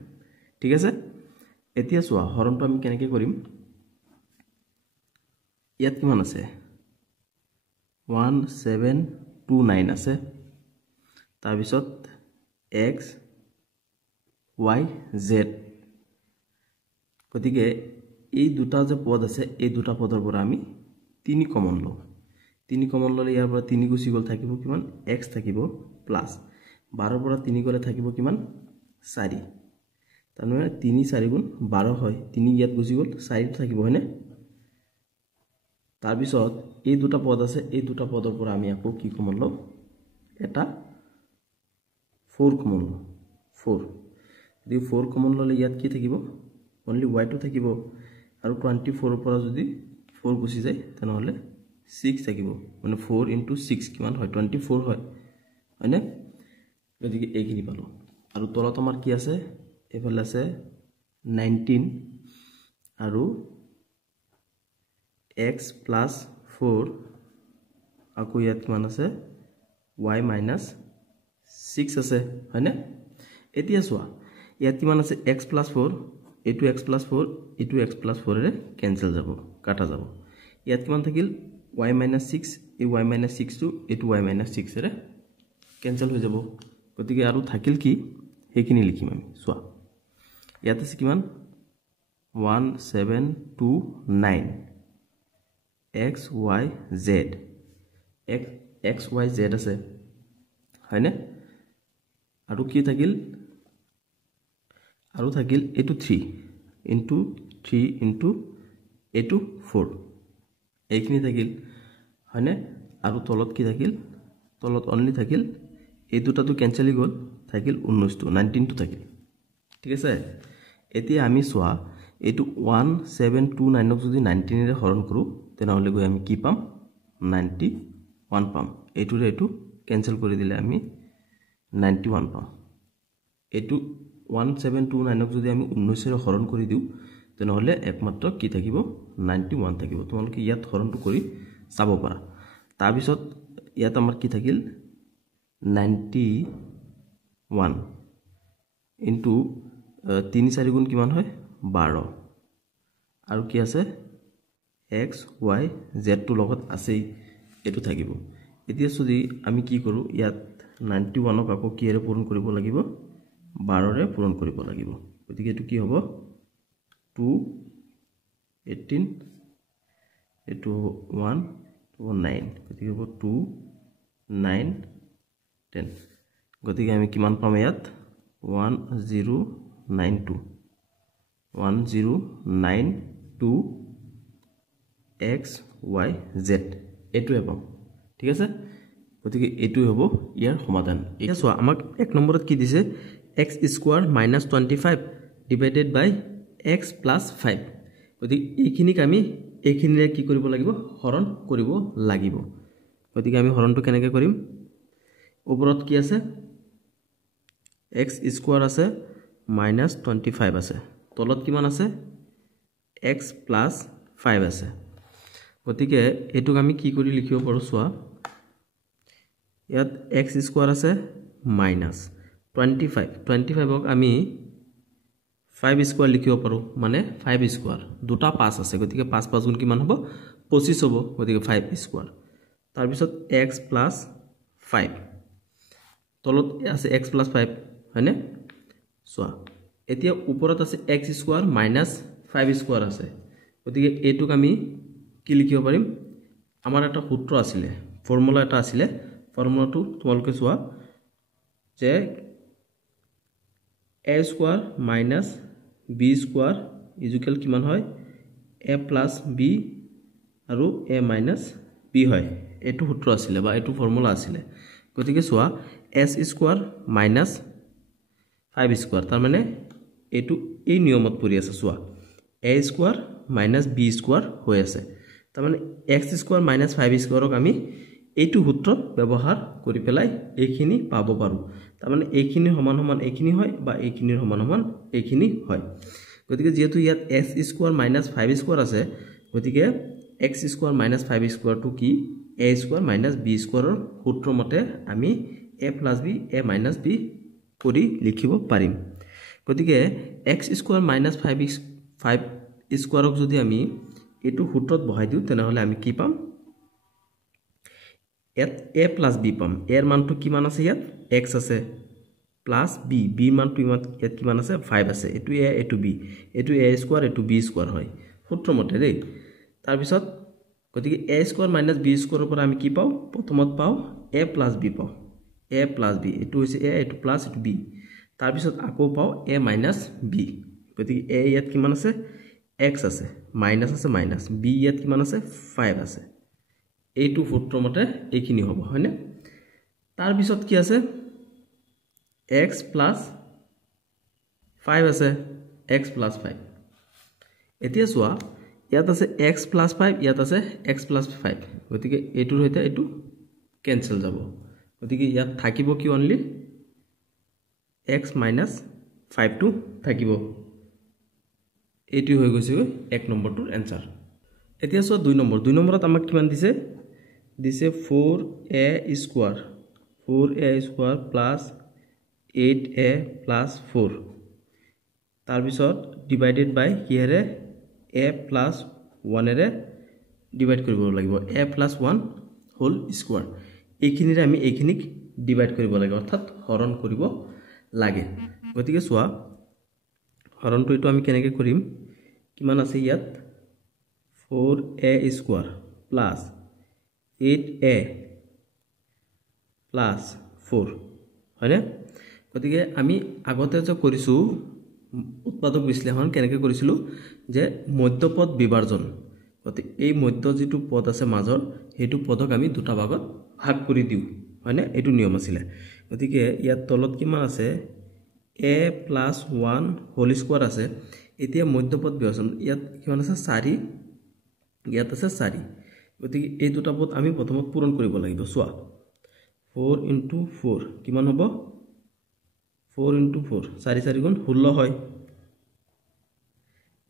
ঠিক আছে এতিয়া সোৱা হৰণটো আমি কেনেকৈ কৰিম ইয়াত কিমান আছে 1729 আছে তাৰ পিছত x y z গতিকে এই দুটা যে পদ আছে এই দুটা পদৰ পৰা আমি 3 কমন লও 3 কমন ললে ইয়াৰ পৰা 3 গুছি গল থাকিব কিমান x থাকিব প্লাস 12 পৰা 3 গলে থাকিব কিমান 4 তাৰমানে 3 4 গুণ 12 হয় 3 ইয়াত গুছি গল 4 থাকিব হয়নে তাৰ পিছত এই দুটা পদ আছে এই দুটা পদৰ পৰা আমি আকৌ কি কমন লও এটা 4 কমন লও 4 যদি 4 কমন ললে ইয়াত কি থাকিব only y2 থাকিব আৰু 24 পৰা যদি 4 গুছি যায় তেনহলে 6 থাকিব মানে 4 into 6 কিমান হয় 24 হয় হয়নে গতিকে এইখিনি পালো আৰু তলত আমাৰ কি আছে এফালে আছে 19 আৰু x plus 4 আকৌ ইয়াত কিমান আছে y minus 6 আছে হয়নে এতিয়া চোৱা ইয়াত কিমান আছে x plus 4 এটো x plus 4 এটো x plus 4 ৰে ক্যান্সেল যাব কাটা যাব ইয়াত কিমান থাকিল y minus 6 এই y minus 6 টু এটো y minus 6 ৰে ক্যান্সেল হৈ যাব গতিকে আৰু থাকিল কি হেখিনি লিখিম আমি সোৱা ইয়াত আছে কিমান 1729 x y z x y z আছে হয়নে আৰু কি থাকিল আৰু থাকিল এটো 3 into 3 into এটো 4 এইখিনি থাকিল হয়নে আৰু তলত কি থাকিল তলত অনলি থাকিল এই দুটাটো ক্যান্সেলি গল থাকিল 19 টো 19 টো থাকিল ঠিক আছে এতিয়া আমি সোৱা এটো 1729 ক যদি 19 ৰে হৰণ কৰো তেনহলে গৈ আমি কি পাম 91 পাম এটো ৰে এটো ক্যান্সেল কৰি দিলে আমি 91 পাম এটো 1729 ক যদি আমি 19 ৰে হৰণ কৰি দিও তেনহলে একমাত্ৰ কি থাকিব 91 থাকিব তোমালোকে ইয়াত হৰণটো কৰি চাব পাৰা তাৰ পিছত ইয়াত আমাৰ কি থাকিল 91 into 3 4 গুণ কিমান হয় 12 আৰু কি আছে x y z টো লগত আছে এটো থাকিব এতিয়া যদি আমি কি কৰো ইয়াত 91 ক আকৌ কি এৰে পূৰণ কৰিব লাগিব 12 ৰে পূৰণ কৰিব লাগিব গতিকে এটো কি হ'ব 2 18 এটো 1 9 গতিকে হ'ব 2 9 10 গতিকে আমি কিমান পাম ইয়াত 1092 x y z এটো পাম ঠিক আছে গতিকে এটো হ'ব ইয়াৰ সমাধান এতিয়া সোৱা আমাক এক নম্বৰত কি দিছে x square minus 25 divided by x plus 5 গতিকে এইখিনিক আমি এইখিনিৰে কি কৰিব লাগিব হৰণ কৰিব লাগিব গতিকে আমি হৰণটো কেনেকৈ কৰিম ওপৰত কি আছে x স্কয়াৰ আছে -25 আছে তলত কিমান আছে x + 5 আছে গতিকে এটুক আমি কি কৰি লিখিব পাৰো সোৱা ইয়াত x স্কয়াৰ আছে -25 ক আমি 5 স্কয়াৰ লিখিব পাৰো মানে 5 স্কয়াৰ দুটা 5 আছে গতিকে 5 5 গুণ কিমান হ'ব 25 হ'ব গতিকে 5 স্কয়াৰ তাৰ পিছত x + 5 তলত আছে x + 5 হয়নে সোৱা এতিয়া ওপৰত আছে x স্কয়াৰ -5 স্কয়াৰ আছে গতিকে এটুক আমি কি লিখিব পাৰিম আমাৰ এটা সূত্ৰ আছিল ফৰ্মুলা এটা আছিল ফৰ্মুলাটো তোমালোকে সোৱা যে a square b square equal কিমান হয় a + b আৰু a - b হয় এটো সূত্ৰ আছিল বা এটো ফৰ্মুলা আছিল গতিকে সোৱা s স্কয়াৰ -5 স্কয়াৰ তাৰ মানে এটো এই নিয়মত পৰি আছে সোৱা a স্কয়াৰ - b স্কয়াৰ হৈ আছে তাৰ মানে x স্কয়াৰ -5 স্কয়াৰক আমি এইটো সূত্ৰ ব্যৱহাৰ কৰি পেলাই এইখিনি পাব পাৰো তাৰ মানে এইখিনি সমান সমান এইখিনি হয় বা এইখিনিৰ সমান সমান এইখিনি হয় গতিকে যেহেতু ইয়াত x স্কয়াৰ -5 স্কয়াৰ আছে গতিকে x স্কয়াৰ -5 স্কয়াৰটো কি a স্কয়াৰ - b স্কয়াৰৰ সূত্ৰ মতে আমি a + b a - b কৰি লিখিব পাৰিম গতিকে x স্কয়াৰ -5 স্কয়াৰক যদি আমি এটো সূত্ৰত বহাই দিও তেনেহলে আমি কি পাম ইয়াত a + b পাম এৰ মানটো কিমান আছে ইয়াত x আছে প্লাস b b মানটো ইয়াত কিমান আছে 5 আছে এটো a এটো b এটো a স্কয়াৰ এটো b স্কয়াৰ হয় সূত্ৰ মতে দেই তাৰ পিছত গতিকে a স্কয়াৰ - b স্কয়াৰৰ পৰা আমি কি পাও প্ৰথমত পাও a + b পাও a + b এটো হৈছে a এটো প্লাস এটো b তাৰ পিছত আকৌ পাও a - b গতিকে a ইয়াত কিমান আছে x আছে মাইনাস আছে মাইনাস b ইয়াত কিমান আছে 5 আছে এইটো সূত্ৰ মতে এইখিনি হ'ব হয়নে তাৰ পিছত কি আছে x + 5 আছে x + 5 এতিয়া সোৱা ইয়াত আছে x + 5 ইয়াত আছে x + 5 গতিকে এটোৰ হৈতে এটো ক্যান্সেল যাব গতিকে ইয়াত থাকিব কি অনলি x - 5 টো থাকিব এটি হৈ গৈছে 1 নম্বৰটোৰ आंसर এতিয়া সো 2 নম্বৰত আমাক কিমান দিছে 4a square 4a square plus 8a plus 4 তাৰ পিছত ডিভাইডেড বাই কিহেৰে a প্লাস 1 এৰে ডিভাইড কৰিব লাগিব a প্লাস 1 হোল স্কয়াৰ এইখিনিৰে আমি এইখিনিক ডিভাইড কৰিব লাগিব অৰ্থাৎ হৰণ কৰিব লাগে গতিকে সোৱা হৰণটো এটো আমি কেনেকৈ কৰিম কিমান আছে ইয়াত 4a square plus 8a plus 4 হয়নে গতিকে আমি আগতে যে কৰিছো উৎপাদক বিশ্লেষণ কেনেকৈ কৰিছিলো যে মধ্যপদ বিভাজন গতি এই মধ্য যেটো পদ আছে মাজৰ হেতু পদক আমি দুটা ভাগত ভাগ কৰি দিও হয়নে এটো নিয়ম আছিল গতিকে ইয়াত তলত কিমান আছে a plus 1 whole square আছে এতিয়া মধ্যপদ বিভাজন ইয়াত কিমান আছে 4 ইয়াত আছে 4 গতিকে এই দুটা পদ আমি প্ৰথমত পূৰণ কৰিব লাগিব সোৱা 4 into 4 কিমান হ'ব 4 into 4 4 4 গুণ 16 হয়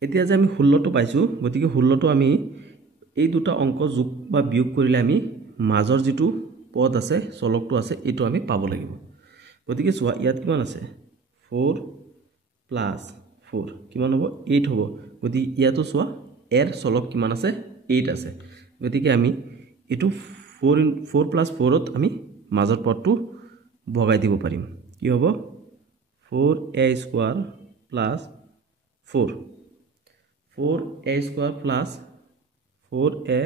এতিয়া যে আমি 16 টো পাইছো গতিকে 16 টো আমি এই দুটা অংক যোগ বা বিয়োগ কৰিলে আমি মাজৰ যেটো পদ আছে চলকটো আছে এটো আমি পাব লাগিব গতিকে সোৱা ইয়াত কিমান আছে 4 plus 4 কিমান হ'ব 8 হ'ব গতিকে ইয়াতো সোৱা এর চলক কিমান আছে 8 আছে গতিকে আমি এটো 4 plus 4 ত আমি মাজৰ পদটো ভগাই দিব পাৰিম কি হ'ব 4a square plus 4a square plus 4a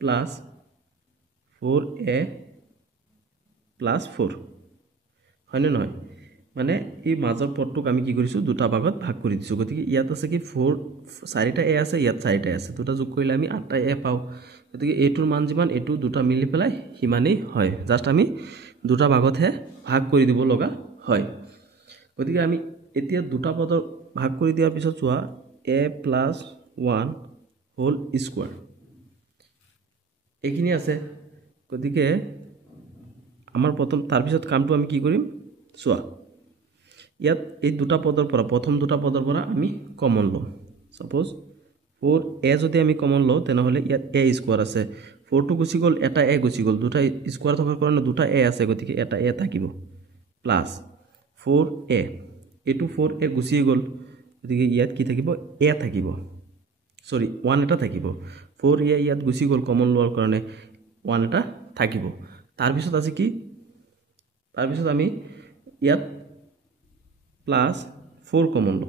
plus 4a plus 4 হয়নে নহয় মানে এই মাজৰ পদটোক আমি কি কৰিছো দুটা ভাগত ভাগ কৰি দিছো গতিকে ইয়াত আছে কি 4 চাৰিটা a আছে ইয়াত চাৰিটা আছে দুটা যোগ কৰিলে আমি 8টা a পাও গতিকে এটোৰ মান যিমান এটো দুটা মিলি পেলাই হিমানেই হয় জাস্ট আমি দুটা ভাগত হে ভাগ কৰি দিব লগা হয় গতিকে আমি এতিয়া দুটা পদৰ ভাগ কৰি দিয়াৰ পিছত চোৱা a plus 1 whole square এইখিনি আছে গতিকে আমাৰ তাৰপিছত কামটো আমি কি কৰিম চোৱা ইয়াত এই দুটা পদৰ পৰা প্ৰথম দুটা পদৰ পৰা আমি কমন লম সাপোজ 4a যদি আমি কমন লওঁ তেনেহলে ইয়াত a স্কয়াৰ আছে 4 টো গুছি গল এটা a গুছি গল দুটা স্কয়াৰ থকাৰ কাৰণে দুটা a আছে গতিকে এটা a থাকিব প্লাস 4a এটো 4a গুছি গল গতিকে ইয়াত কি থাকিব a থাকিব সৰি 1 এটা থাকিব 4a ইয়াত গুছি গল কমন লোৱাৰ কাৰণে 1 এটা থাকিব তাৰ পিছত আছে কি তাৰ পিছত আমি ইয়াত প্লাস 4 কমন লো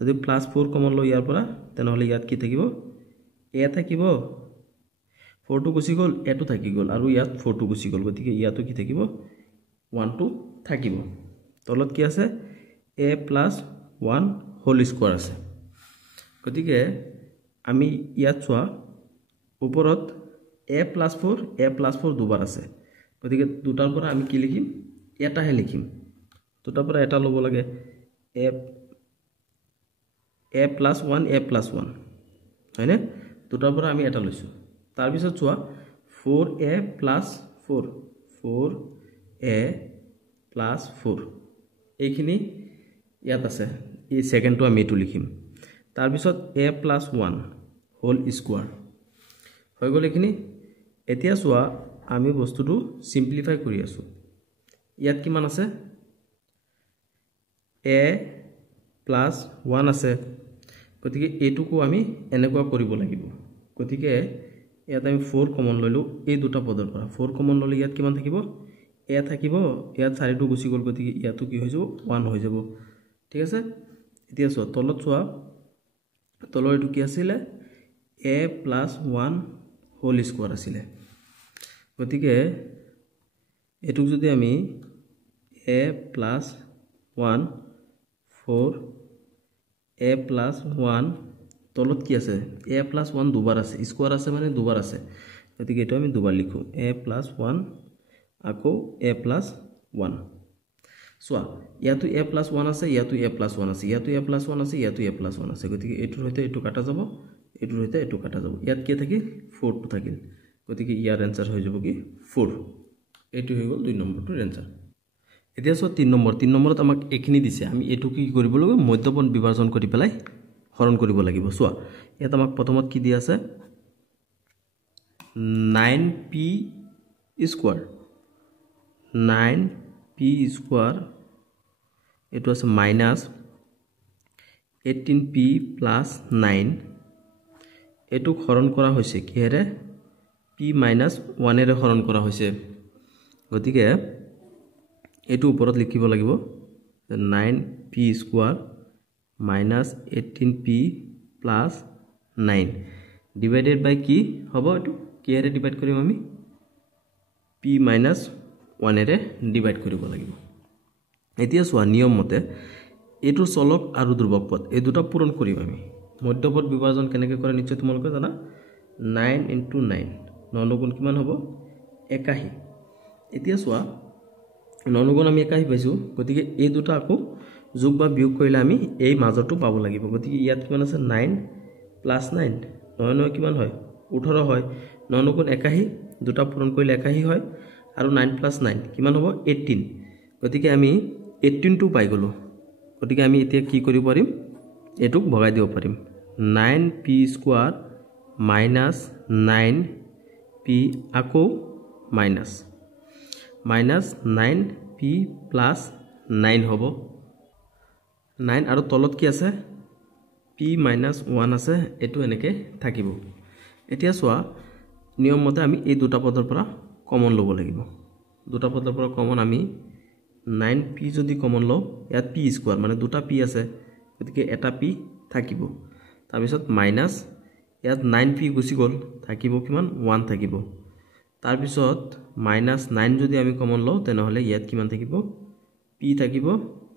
যদি প্লাস 4 কমন লো ইয়াৰ পৰা তেনেহলে ইয়াত কি থাকিব a থাকিব 4 টো গুছি গল a টো থাকি গল আৰু ইয়াত 4 টো গুছি গল গতিকে ইয়াতো কি থাকিব 1 টো থাকিব তলত কি আছে a + 1 হোল স্কয়াৰ আছে গতিকে আমি ইয়াত চোৱা ওপৰত a + 4 দুবাৰ আছে গতিকে দুটাৰ পৰা আমি কি লিখিম এটাহে লিখিম দুটাৰ পৰা এটা লব লাগে a + 1 হয়নে দুটাৰ পৰা আমি এটা লৈছো তাৰ পিছত চোৱা 4a + 4 এইখিনি ইয়াত আছে এই সেকেন্ডটো আমি এটো লিখিম তাৰ পিছত a + 1 হোল স্কয়াৰ হৈ গল এইখিনি এতিয়া চোৱা আমি বস্তুটো সিম্পলিফাই কৰি আছো ইয়াত কিমান আছে a + 1 আছে গতিকে এটুকু আমি এনেকুৱা কৰিব লাগিব গতিকে ইয়াত আমি 4 কমন লইলো এই দুটা পদৰ পৰা 4 কমন ললে ইয়াত কিমান থাকিব a থাকিব ইয়াত 4 টো গুছি গল গতিকে ইয়াতো কি হৈ যাব 1 হৈ যাব ঠিক আছে এতিয়া চোৱা তলত চোৱা তলৰ এটো কি আছিল a + 1 হোল স্কয়াৰ আছিল গতিকে এটুক যদি আমি a + 1 4 a + 1 তলত কি আছে a + 1 দুবাৰ আছে স্কয়াৰ আছে মানে দুবাৰ আছে গতিকে এটো আমি দুবাৰ লিখো a + 1 আকৌ a + 1 সোয়া ইয়াতো a + 1 আছে ইয়াতো a + 1 আছে ইয়াতো a + 1 আছে ইয়াতো a + 1 আছে গতিকে এটোৰ হইতে এটো কাটা যাব এটোৰ হইতে এটো কাটা যাব ইয়াত কি থাকিল 4 টো থাকিল গতিকে ইয়াৰ आंसर হৈ যাব কি 4 এটো হৈ গল 2 নম্বৰটোৰ आंसर এতিয়া সো 3 নম্বৰত আমাক এখিনি দিছে আমি এটো কি কৰিব লাগিব মধ্যপন বিভাজন কৰি পেলাই হৰণ কৰিব লাগিব সোয়া ইয়াত আমাক প্ৰথমত কি দি আছে 9p স্কয়াৰ 9p স্কয়াৰ এটো আছে মাইনাস 18p + 9 এটো হৰণ কৰা হৈছে কিহেৰে p - 1 এৰে হৰণ কৰা হৈছে গতিকে এটো ওপৰত লিখিব লাগিব 9p স্কয়াৰ - 18p + 9 ডিভাইডেড বাই কি হ'ব এটো কিহেৰে ডিভাইড কৰিম আমি p - 1 এৰে ডিভাইড কৰিব লাগিব এতিয়া সোৱা নিয়ম মতে এটো চলক আৰু ধ্ৰুবক পদ এই দুটা পূৰণ কৰিম আমি মধ্যপদ বিভাজন কেনেকৈ কৰে নিশ্চয় তোমালোকে জানা 9 * 9 9 গুণ কিমান হ'ব 81 এতিয়া সোৱা 9 গুণ আমি 81 পাইছো গতিকে এই দুটা আকৌ যোগ বা বিয়োগ কৰিলে আমি এই মাজৰটো পাব লাগিব গতিকে ইয়াত কিমান আছে 9 + 9 9 9 কিমান হয় 18 হয় 9 গুণ 81 দুটা পূৰণ কৰিলে 81 হয় আৰু 9 + 9 কিমান হ'ব 18 গতিকে আমি 18 টো পাই গলো গতিকে আমি এতিয়া কি কৰিব পাৰিম এটুক ভগাই দিব পাৰিম 9p স্কয়াৰ - 9p আকৌ মাইনাস 9p + 9 হ'ব 9 আৰু তলত কি আছে p - 1 আছে এটো এনেকে থাকিব এতিয়া সোৱা নিয়ম মতে আমি এই দুটা পদৰ পৰা কমন লব লাগিব দুটা পদৰ পৰা কমন আমি 9p যদি কমন লও ইয়াত p স্কয়াৰ মানে দুটা p আছে গতিকে এটা p থাকিব তাৰ পিছত মাইনাস ইয়াত 9p গুছি গল থাকিব কিমান 1 থাকিব তাৰ পিছত -9 যদি আমি কমন লও তেনেহলে ইয়াত কিমান থাকিব p থাকিব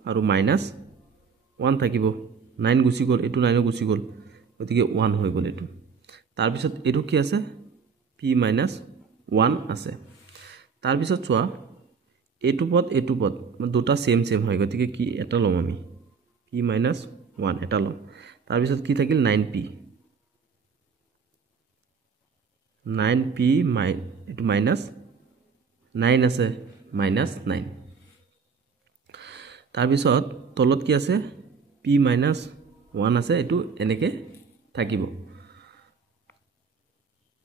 আৰু -1 থাকিব 9 গুছি গল এটো 9 গুছি গল গতিকে 1 হৈ গল এটো তাৰ পিছত এটো কি আছে p - 1 আছে তাৰ পিছত চোৱা এটো পদ দুটা সেম হয় গতিকে কি এটা লম আমি p - 1 এটা লম তাৰ পিছত কি থাকিল 9p 9p এটো মাইনাস 9 আছে মাইনাস 9 তাৰ পিছত তলত কি আছে p মাইনাস 1 আছে এটো এনেকে থাকিব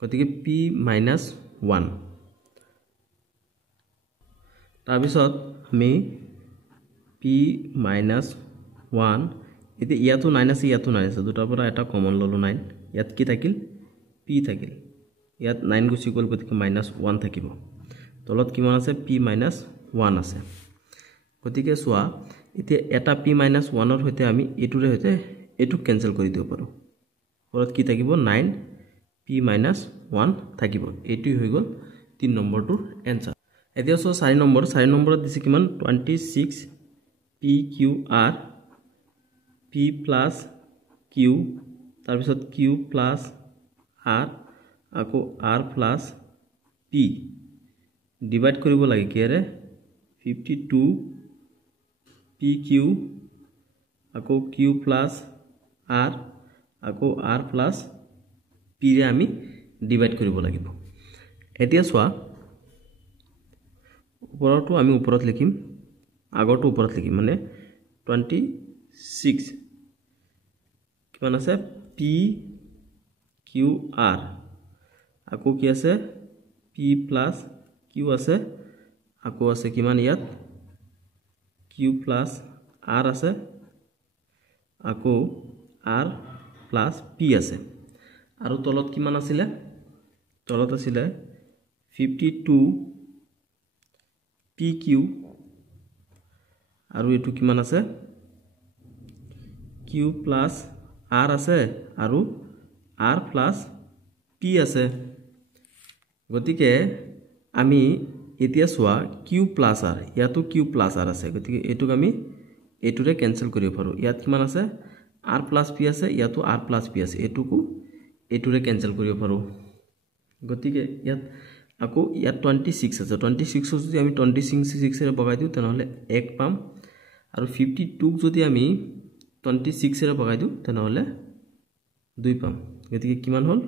গতিকে p মাইনাস 1 তাৰ পিছত আমি p মাইনাস 1 এতে ইয়াতো 9 আছে ইয়াতো 9 আছে দুটাৰ পৰা এটা কমন ললো 9 ইয়াত কি থাকিল p থাকিল ইয়াত 9 গুছি গল গতিকে মাইনাস 1 থাকিব তলত কিমান আছে p মাইনাস 1 আছে গতিকে সোয়া এতে এটা p মাইনাস 1 ৰ হৈতে আমি এটুৰে হৈতে এটু ক্যান্সেল কৰি দিব পাৰো পৰত কি থাকিব 9 p মাইনাস 1 থাকিব এটুই হৈ গল 3 নম্বৰটোৰ এনসাৰ এতিয়া সো 4 নম্বৰত দিছে কিমান 26 p q r p plus q তাৰ পিছত q plus r আকৌ r plus p ডিভাইড কৰিব লাগে কিৰে 52 pq আকৌ q plus r আকৌ r plus p ৰে আমি ডিভাইড কৰিব লাগিব এতিয়া সোয়া উপৰটো আমি উপৰত লিখিম আগৰটো উপৰত লিখিম মানে 26 কিমান আছে p q r আকৌ কি আছে p plus q আছে আকৌ আছে কিমান ইয়াত q plus r আছে আকৌ r plus p আছে আৰু তলত কিমান আছিল তলত আছিল 52 pq আৰু এটো কিমান আছে q plus r আছে আৰু r plus p আছে গতিকে আমি এতিয়া সোয়া q plus r ইয়াতো q plus r আছে গতিকে এটুক আমি এটুৰে ক্যান্সেল কৰিব পাৰো ইয়াত কিমান আছে r plus p আছে ইয়াতো r plus p আছে এটুকু এটুৰে ক্যান্সেল কৰিব পাৰো গতিকে ইয়াত আকৌ ইয়াত 26 আছে 26 যদি আমি 26 ৰে বগাই দিও তেনহলে 1 পাম আৰু 52 যদি আমি 26 ৰে বগাই দিও তেনহলে 2 পাম গতিকে কিমান হল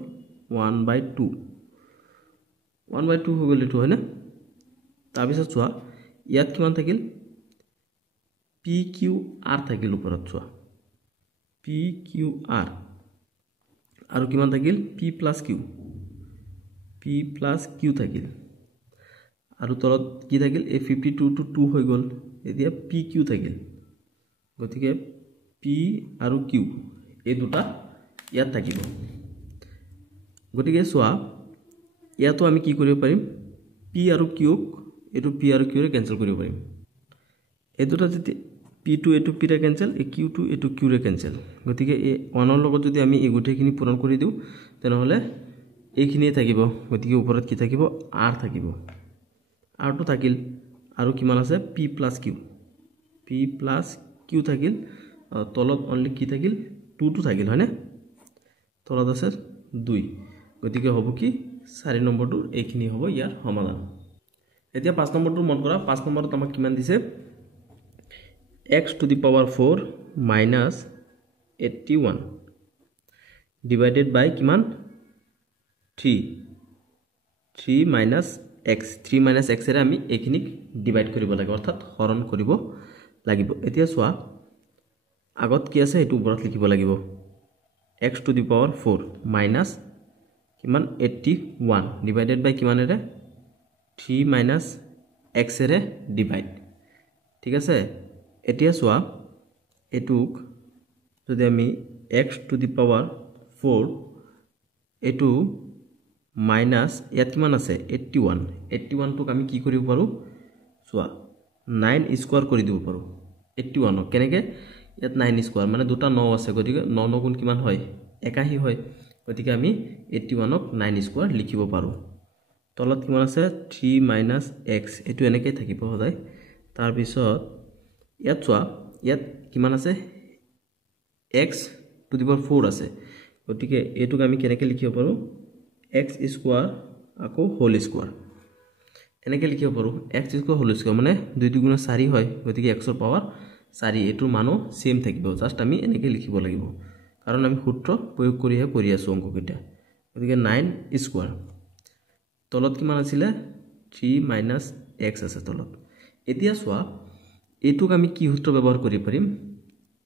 1/2 1/2 হৈ গল এটো হয়নে তাৰ পিছত চোৱা ইয়াত কিমান থাকিল pqr থাকিল ওপৰত চোৱা pqr আৰু কিমান থাকিল p plus q থাকিল আৰু তলত কি থাকিল এই 52 to 2 হৈ গল এতিয়া pq থাকিল গতিকে p আৰু q এই দুটা ইয়াত থাকিব গতিকে সোয়া ইয়াতো আমি কি কৰিব পাৰিম p আৰু q এটো p আৰু q ৰে ক্যান্সেল কৰিব পাৰিম এই দুটা যদি p2 এটো p ৰে ক্যান্সেল এ q2 এটো q ৰে ক্যান্সেল গতিকে এই 1 ৰ লগত যদি আমি এই গুটেখিনি পূৰণ কৰি দিও তেনহলে এইখিনি থাকিব গতিকে ওপৰত কি থাকিব r থাকিব r টো থাকিল আৰু কিমান আছে p plus q থাকিল তলত অনলি কি থাকিল 2 টো থাকিল হয়নে তলত আছে 2 গতিকে হ'ব কি 4 নম্বৰটো এইখিনি হ'ব ইয়াৰ সমাধান এতিয়া 5 নম্বৰটো মন কৰা 5 নম্বৰত আমাক কিমান দিছে x to the power 4 minus 81 divided by কিমান 3 minus x 3 minus x ৰে আমি এইখিনিক ডিভাইড কৰিব লাগে অৰ্থাৎ হৰণ কৰিব লাগিব এতিয়া সোয়া আগত কি আছে এটো ওপৰত লিখিব লাগিব x to the power 4 minus কিমান 81 divided by কিমান ৰে 3 minus x ৰে ডিভাইড ঠিক আছে এতিয়া সোয়া এটুক যদি আমি x to the power 4 এটু মাইনাস ইয়াত কিমান আছে 81 টুক আমি কি কৰিব পাৰো সোয়া 9 স্কয়াৰ কৰি দিব পাৰো 81 কেনেকে ইয়াত 9 স্কয়ার মানে দুটা 9 আছে গতিকে 9 গুণ কিমান হয় 81 হয় গতিকে আমি 81 ক 9 স্কয়ার লিখিব পাৰো তলত কিমান আছে 3 - x এটো এনেকৈ থাকিব সদায় তাৰ পিছত ইয়াত চোৱা ইয়াত কিমান আছে x টু দি পাৱাৰ 4 আছে গতিকে এটোক আমি কেনেকৈ লিখিব পাৰো x স্কয়াৰ আকৌ হোল স্কয়াৰ এনেকৈ লিখিব পাৰো x স্কয়াৰ হোল স্কয়াৰ মানে 2 * 2 = 4 হয় গতিকে x ৰ পাৱাৰ 4 এটোৰ মানো সেম থাকিব জাস্ট আমি এনেকৈ লিখিব লাগিব কাৰণ আমি সূত্ৰ প্ৰয়োগ কৰি আছো অংককেইটা গতিকে 9 স্কয়াৰ তলত কিমান আছিলে 3 মাইনাছ x আছে তলত এতিয়া চোৱা এইটোক আমি কি সূত্ৰ ব্যৱহাৰ কৰিব পাৰিম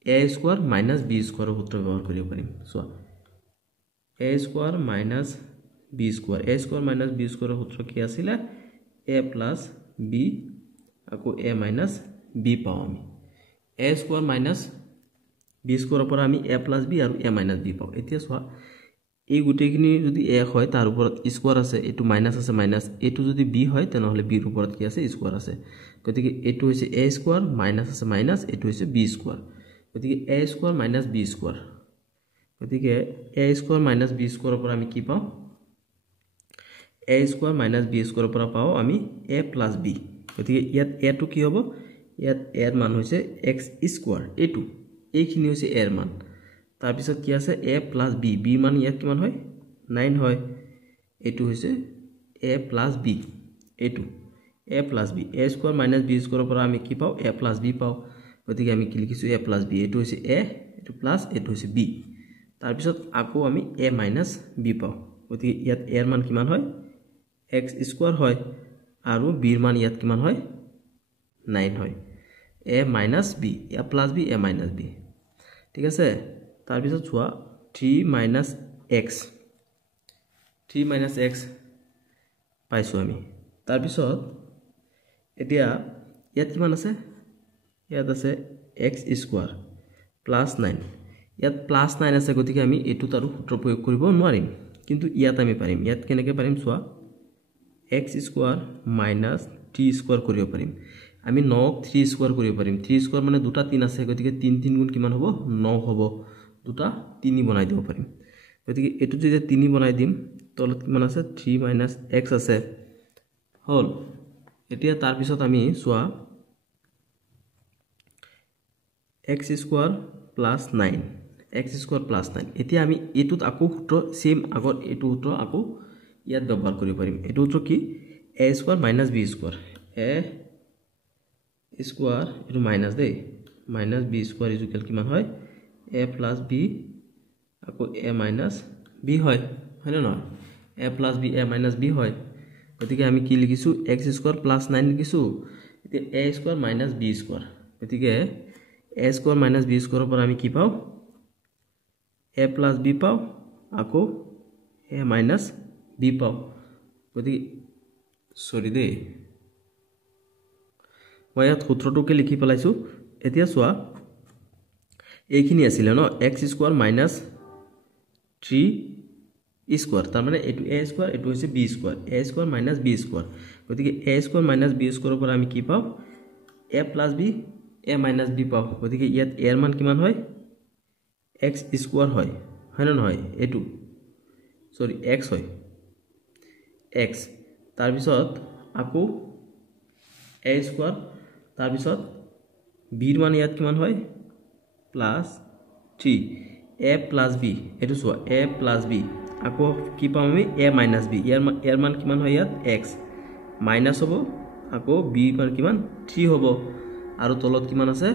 a স্কয়াৰ মাইনাছ b স্কয়াৰৰ সূত্ৰ ব্যৱহাৰ কৰিব পাৰিম চোৱা a square minus b square a square minus b স্কয়াৰৰ সূত্ৰ কি আছিল a প্লাছ b আকৌ a মাইনাছ b পাও আমি a স্কয়াৰ মাইনাছ b স্কয়াৰৰ পৰা আমি a প্লাছ b আৰু a মাইনাছ b পাও এতিয়া চোৱা এই গুটেখিনি যদি a হয় তাৰ ওপৰত স্কয়াৰ আছে এটো মাইনাছ আছে মাইনাছ এটো যদি b হয় তেনেহলে b ৰ ওপৰত কি আছে স্কয়াৰ আছে গতিকে এটো হৈছে a স্কয়াৰ মাইনাছ আছে মাইনাছ এটো হৈছে b স্কয়াৰ গতিকে a square minus b square গতিকে a স্কয়াৰ মাইনাছ b স্কয়াৰৰ পৰা আমি কি পাও a স্কয়াৰ মাইনাছ b স্কয়াৰৰ পৰা পাও আমি a প্লাছ b গতিকে ইয়াত a টো কি হ'ব ইয়াত a ৰ মান হৈছে x স্কয়াৰ এটো এইখিনি হৈছে a ৰ মান তাৰ পিছত কি আছে a প্লাছ b b মান ইয়াত কিমান হয় 9 হয় এটো হৈছে a প্লাছ b এটো a plus b a square minus b স্কয়াৰৰ পৰা আমি কি পাও a প্লাছ b পাও গতিকে আমি কি লিখিছো a প্লাছ b এটো হৈছে a এটো প্লাছ এটো হৈছে b তাৰ পিছত আকৌ আমি a মাইনাছ b পাও গতিকে ইয়াত a ৰ মান কিমান হয় x স্কয়াৰ হয় আৰু b ৰ মান ইয়াত কিমান হয় 9 হয় a minus b a plus b a minus b ঠিক আছে তাৰ পিছত চোৱা 3 মাইনাছ x 3 মাইনাছ x পাইছো আমি তাৰ পিছত এতিয়া ইয়াত কিমান আছে ইয়াত আছে x স্কয়াৰ প্লাছ 9 ইয়াত প্লাছ 9 আছে গতিকে আমি এটো তাৰো সূত্ৰ প্ৰয়োগ কৰিব নোৱাৰিম কিন্তু ইয়াত আমি পাৰিম ইয়াত কেনেকৈ পাৰিম চোৱা x স্কয়াৰ মাইনাছ 3 স্কয়াৰ কৰিব পাৰিম আমি 9 ক 3 স্কয়াৰ কৰিব পাৰিম 3 স্কয়াৰ মানে দুটা 3 আছে গতিকে 3 3 গুণ কিমান হ'ব 9 হ'ব দুটা 3 বনাই দিব পাৰিম গতিকে এটো যদি 3 বনাই দিম তলত কিমান আছে 3 মাইনাছ x আছে হল এতিয়া তাৰ পিছত আমি চোৱা x square plus 9 x square plus 9 এতিয়া আমি এটোত আকৌ সূত্ৰ সেম আগৰ এটো সূত্ৰ আকৌ ইয়াত ব্যৱহাৰ কৰিব পাৰিম এটো সূত্ৰ কি a square minus b square a square এটো মাইনাছ দেই মাইনাছ b স্কয়াৰ ইকুয়াল কিমান হয় a প্লাছ b আকৌ a মাইনাছ b হয় হয়নে নহয় a plus b a minus b হয় গতিকে আমি কি লিখিছো x স্কয়াৰ প্লাছ 9 লিখিছো এতিয়া a square minus b square গতিকে a স্কয়াৰ মাইনাছ b স্কয়াৰৰ পৰা আমি কি পাও a প্লাছ b পাও আকৌ a মাইনাছ b পাও গতিকে সৰি দেই মই ইয়াত সূত্ৰটোকে লিখি পেলাইছো এতিয়া চোৱা এইখিনি আছিল ন x স্কয়াৰ মাইনাছ 3 স্কয়াৰ তাৰ মানে এটো a স্কয়াৰ এটো হৈছে b square a square minus b square গতিকে a স্কয়াৰ মাইনাছ b স্কয়াৰৰ পৰা আমি কি পাও a plus b a minus b পাও গতিকে ইয়াত a ৰ মান কিমান হয় x স্কয়াৰ হয় হয়নে নহয় এটো সৰি x হয় x তাৰ পিছত আকৌ a স্কয়াৰ তাৰ পিছত b ৰ মান ইয়াত কিমান হয় প্লাছ 3 a প্লাছ b এটো চোৱা a প্লাছ b আকৌ কি পাম আমি a মাইনাছ b ইয়াৰ মান কিমান হয় ইয়াত x মাইনাছ হ'ব আকৌ b মান কিমান 3 হ'ব আৰু তলত কিমান আছে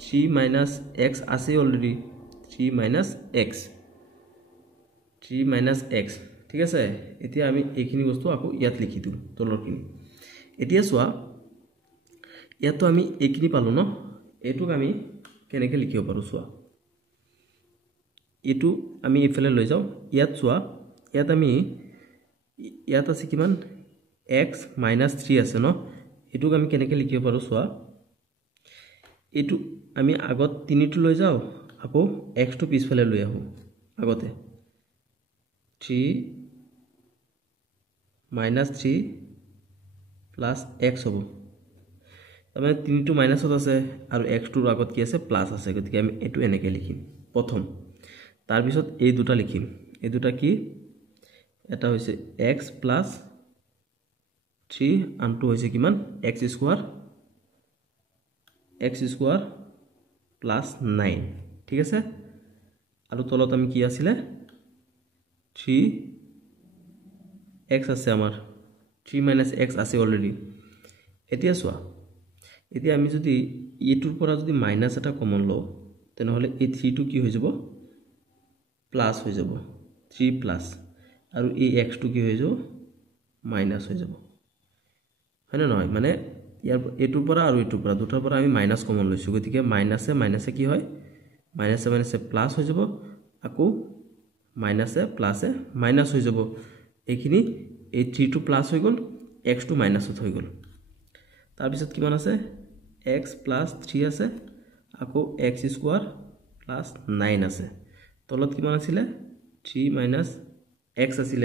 3 মাইনাছ x আছে অলৰেডি 3 মাইনাছ x ঠিক আছে এতিয়া আমি এইখিনি বস্তু আকৌ ইয়াত লিখি দিম তলৰখিনি এতিয়া চোৱা ইয়াতো আমি এইখিনি পালো ন এটোক আমি কেনেকৈ লিখিব পাৰো চোৱা এটো আমি ইফালে লৈ যাও ইয়াত চোৱা ইয়াত আমি ইয়াত আছে কিমান x মাইনাছ 3 আছে ন এটোক আমি কেনেকৈ লিখিব পাৰো চোৱা এটো আমি আগত 3 টো লৈ যাও আকৌ x টো পিছফালে লৈ আহো আগতে 3 মাইনাছ 3 প্লাছ x হ'ব তাৰমানে 3 টো মাইনাছত আছে আৰু x টোৰ আগত কি আছে প্লাছ আছে গতিকে আমি এটো এনেকৈ লিখিম প্ৰথম তাৰ পিছত এই দুটা লিখিম এই দুটা কি এটা হৈছে x প্লাছ 3 আনটো হৈছে কিমান x স্কয়াৰ প্লাছ 9 ঠিক আছে আৰু তলত আমি কি আছিল 3x আছে আমাৰ 3 মাইনাছ x আছে অলৰেডি এতিয়া চোৱা এতিয়া আমি যদি এটোৰ পৰা যদি মাইনাছ এটা কমন লও তেনেহলে এই 3 টো কি হৈ যাব প্লাছ হৈ যাব 3 প্লাছ আৰু এই x টো কি হৈ যাব মাইনাছ হৈ যাব হয়নে নহয় মানে ইয়াৰ এটোৰ পৰা আৰু এটোৰ পৰা দুটাৰ পৰা আমি মাইনাছ কমন লৈছো গতিকে মাইনাছে মাইনাছে কি হয় মাইনাছে মাইনাছে প্লাছ হৈ যাব আকৌ মাইনাছে প্লাছে মাইনাছ হৈ যাব এইখিনি এই 3 টো প্লাছ হৈ গল x টো মাইনাছত হৈ গল তাৰ পিছত কিমান আছে x + 3 আছে আকৌ x² + 9 আছে তলত কিমান আছিল 3 - x আছিল